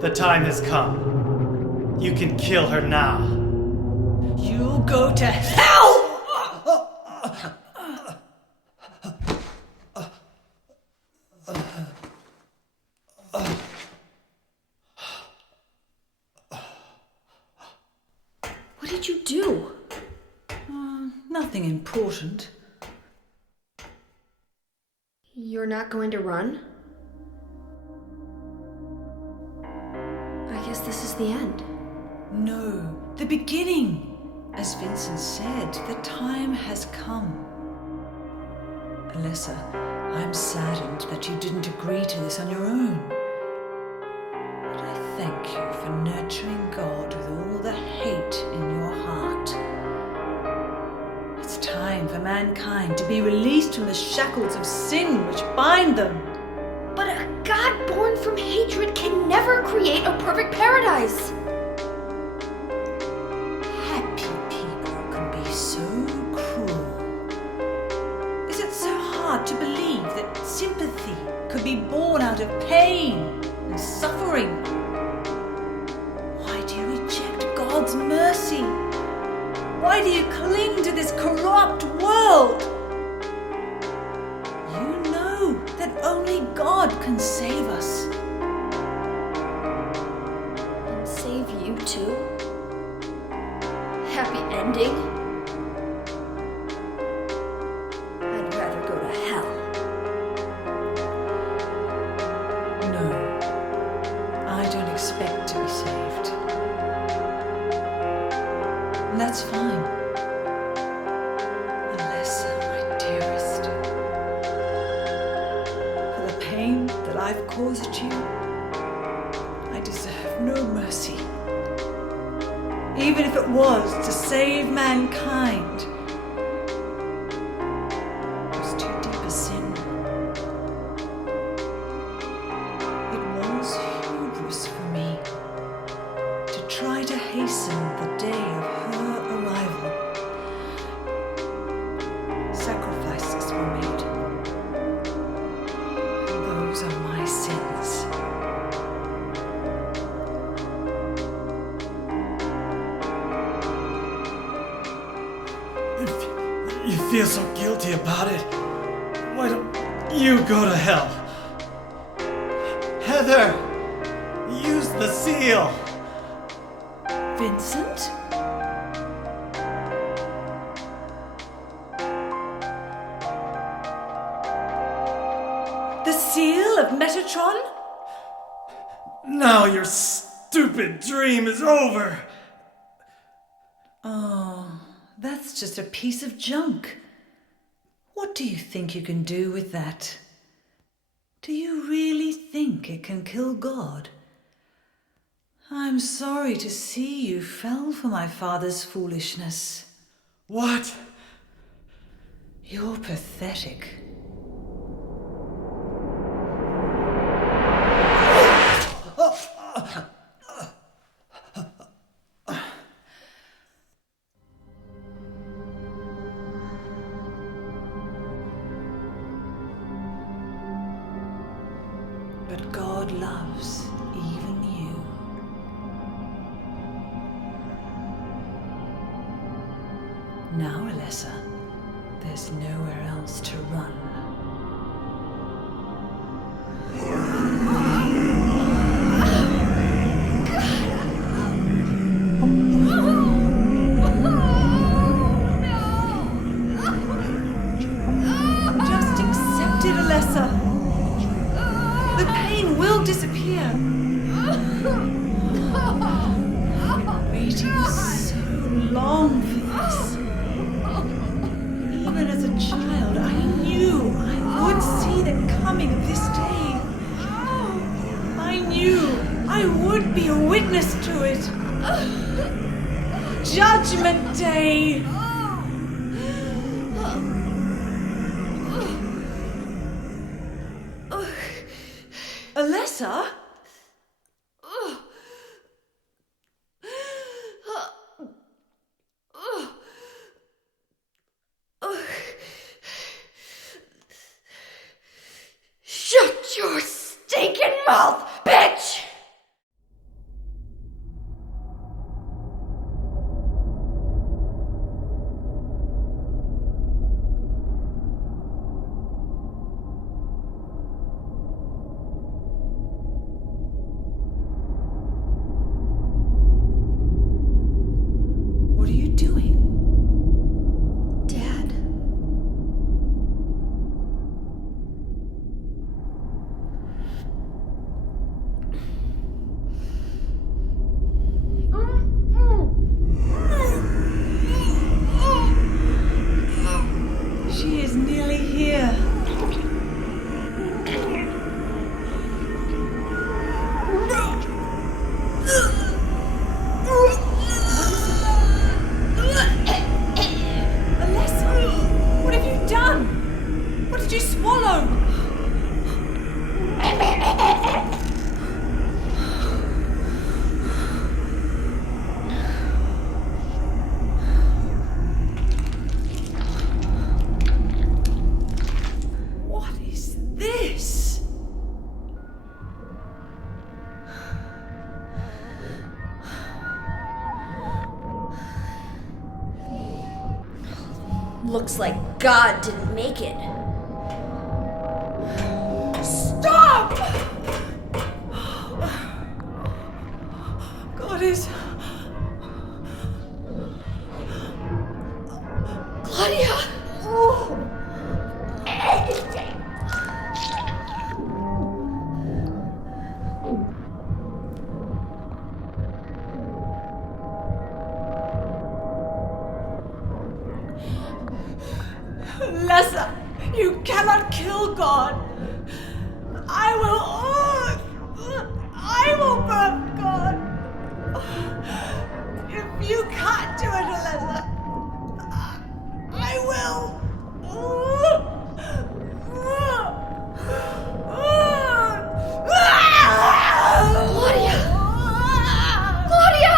The time has come. You can kill her now. you'll go to hell! What did you do? Nothing important. You're not going to run? I guess this is the end. No, the beginning. As Vincent said, the time has come. Alessa, I'm saddened that you didn't agree to this on your own. But I thank you for nurturing God with all the hate in your heart. It's time for mankind to be released from the shackles of sin which bind them. But a God born from hatred can never create a perfect paradise. Happy people can be so cruel. Is it so hard to believe that sympathy could be born out of pain and suffering? Why do you reject God's mercy? Why do you cling to this corrupt world? You know that only God can save us. And save you too? Happy ending? I'd rather go to hell. No, I don't expect to be saved. And that's fine. Alessa, my dearest. For the pain that I've caused you, I deserve no mercy. Even if it was to save mankind. It was too deep a sin. It was hubris for me to try to hasten the day of her arrival. Sacrifices were made. And You feel so guilty about it. Why don't you go to hell? Heather! Use the seal! Vincent? The seal of Metatron? Now your stupid dream is over! Oh, that's just a piece of junk. What do you think you can do with that? Do you really think it can kill God? I'm sorry to see you fell for my father's foolishness. What? You're pathetic. But God loves even you. Now, Alessa, there's nowhere else to run. Just accept it, Alessa. The pain will disappear. I've been waiting so long for this. Even as a child, I knew I would see the coming of this day. I knew I would be a witness to it. Judgment Day. Alessa? Shut your stinking mouth, bitch! What are you doing? Dad. She is nearly here. Alessa, what have you done? What did you swallow? What is this? Looks like God didn't make it. Stop! God is... Claudia! Alessa, you cannot kill God. I will burn God. If you can't do it, Alessa, I will. Claudia! Claudia!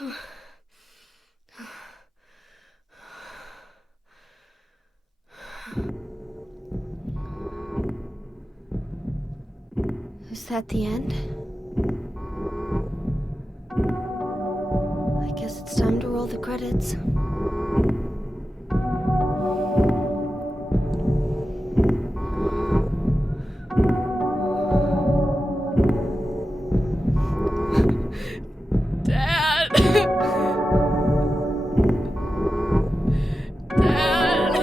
Is that the end? I guess it's time to roll the credits. Dad! Dad!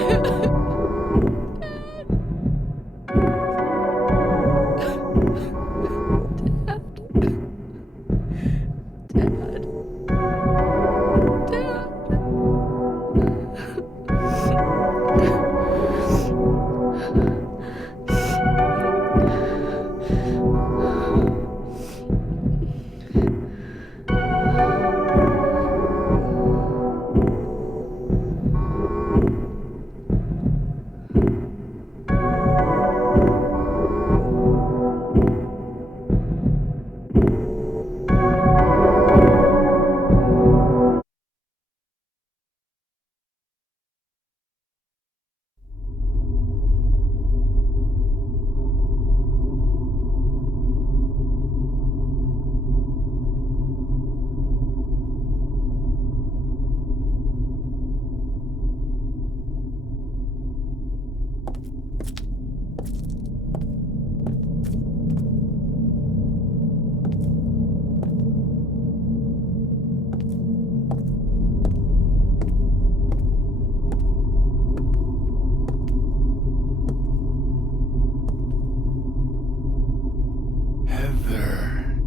Heather,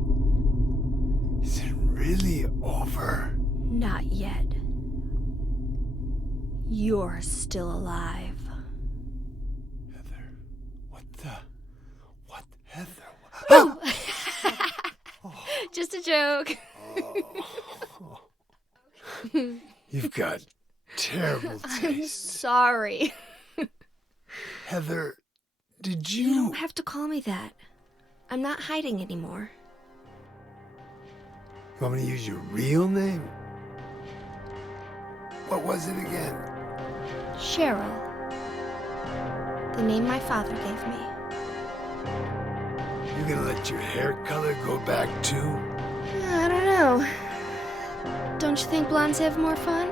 is it really over? Not yet. You're still alive. Heather, what, Heather? Just a joke. You've got terrible I'm taste. sorry. Heather, did You you... don't have to call me that. I'm not hiding anymore. You want me to use your real name? What was it again? Cheryl. The name my father gave me. You gonna let your hair color go back too? I don't know. Don't you think blondes have more fun?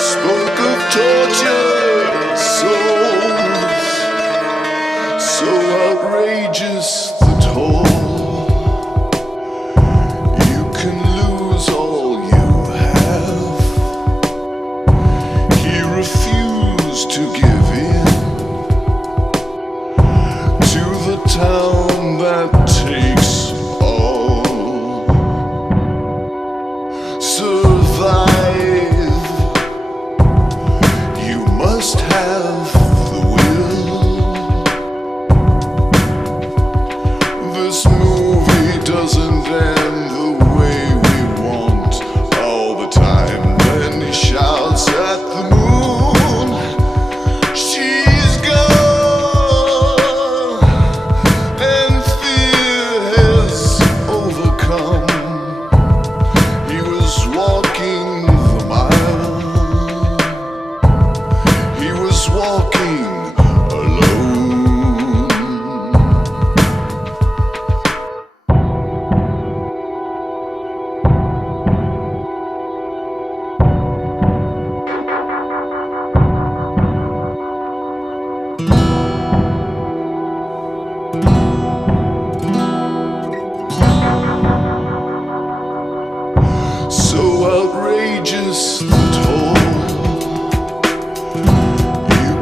Spoke of torture, souls so outrageous the toll. You can lose all you have. He refused to give in to the town that takes all. Survive. You must have the will. This movie doesn't end the way we want all the time. Then he shouts at the moon, she's gone, and fear has overcome. He was walking the mile. He was walking alone. So outrageous the toll. You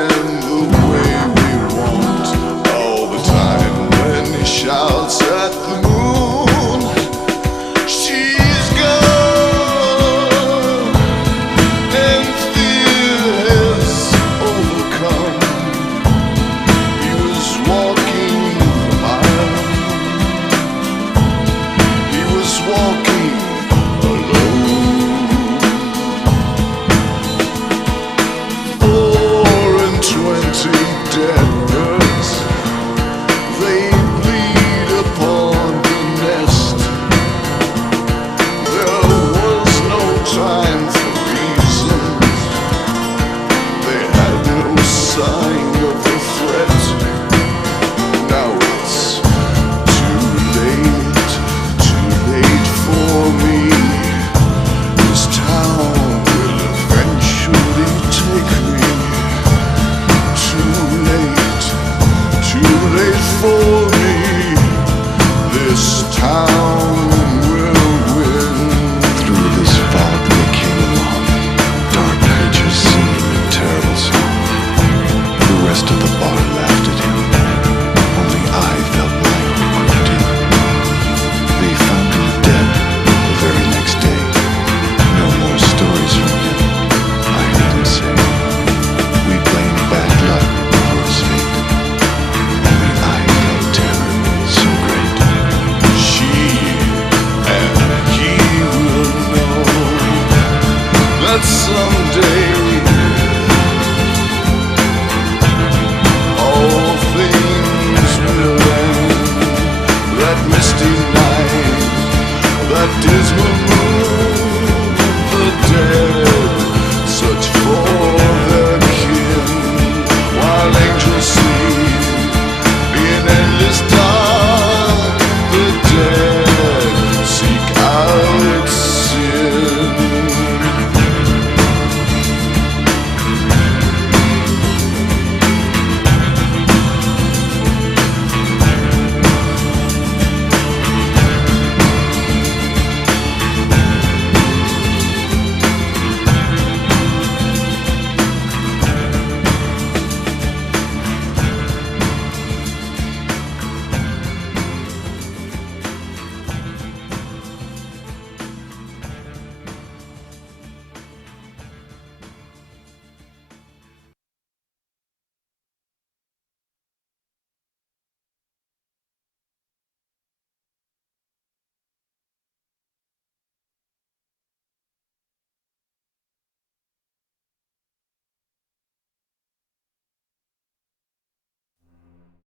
end the way we want all the time. When he shouts at the moon, she's gone, and fear has overcome. He was walking the mile. He was walking alone. 420 dead birds, they bleed upon the nest. There was no time for reasons. They had no sign of the threat. Now it's too late for me. This town will eventually take me. Too late for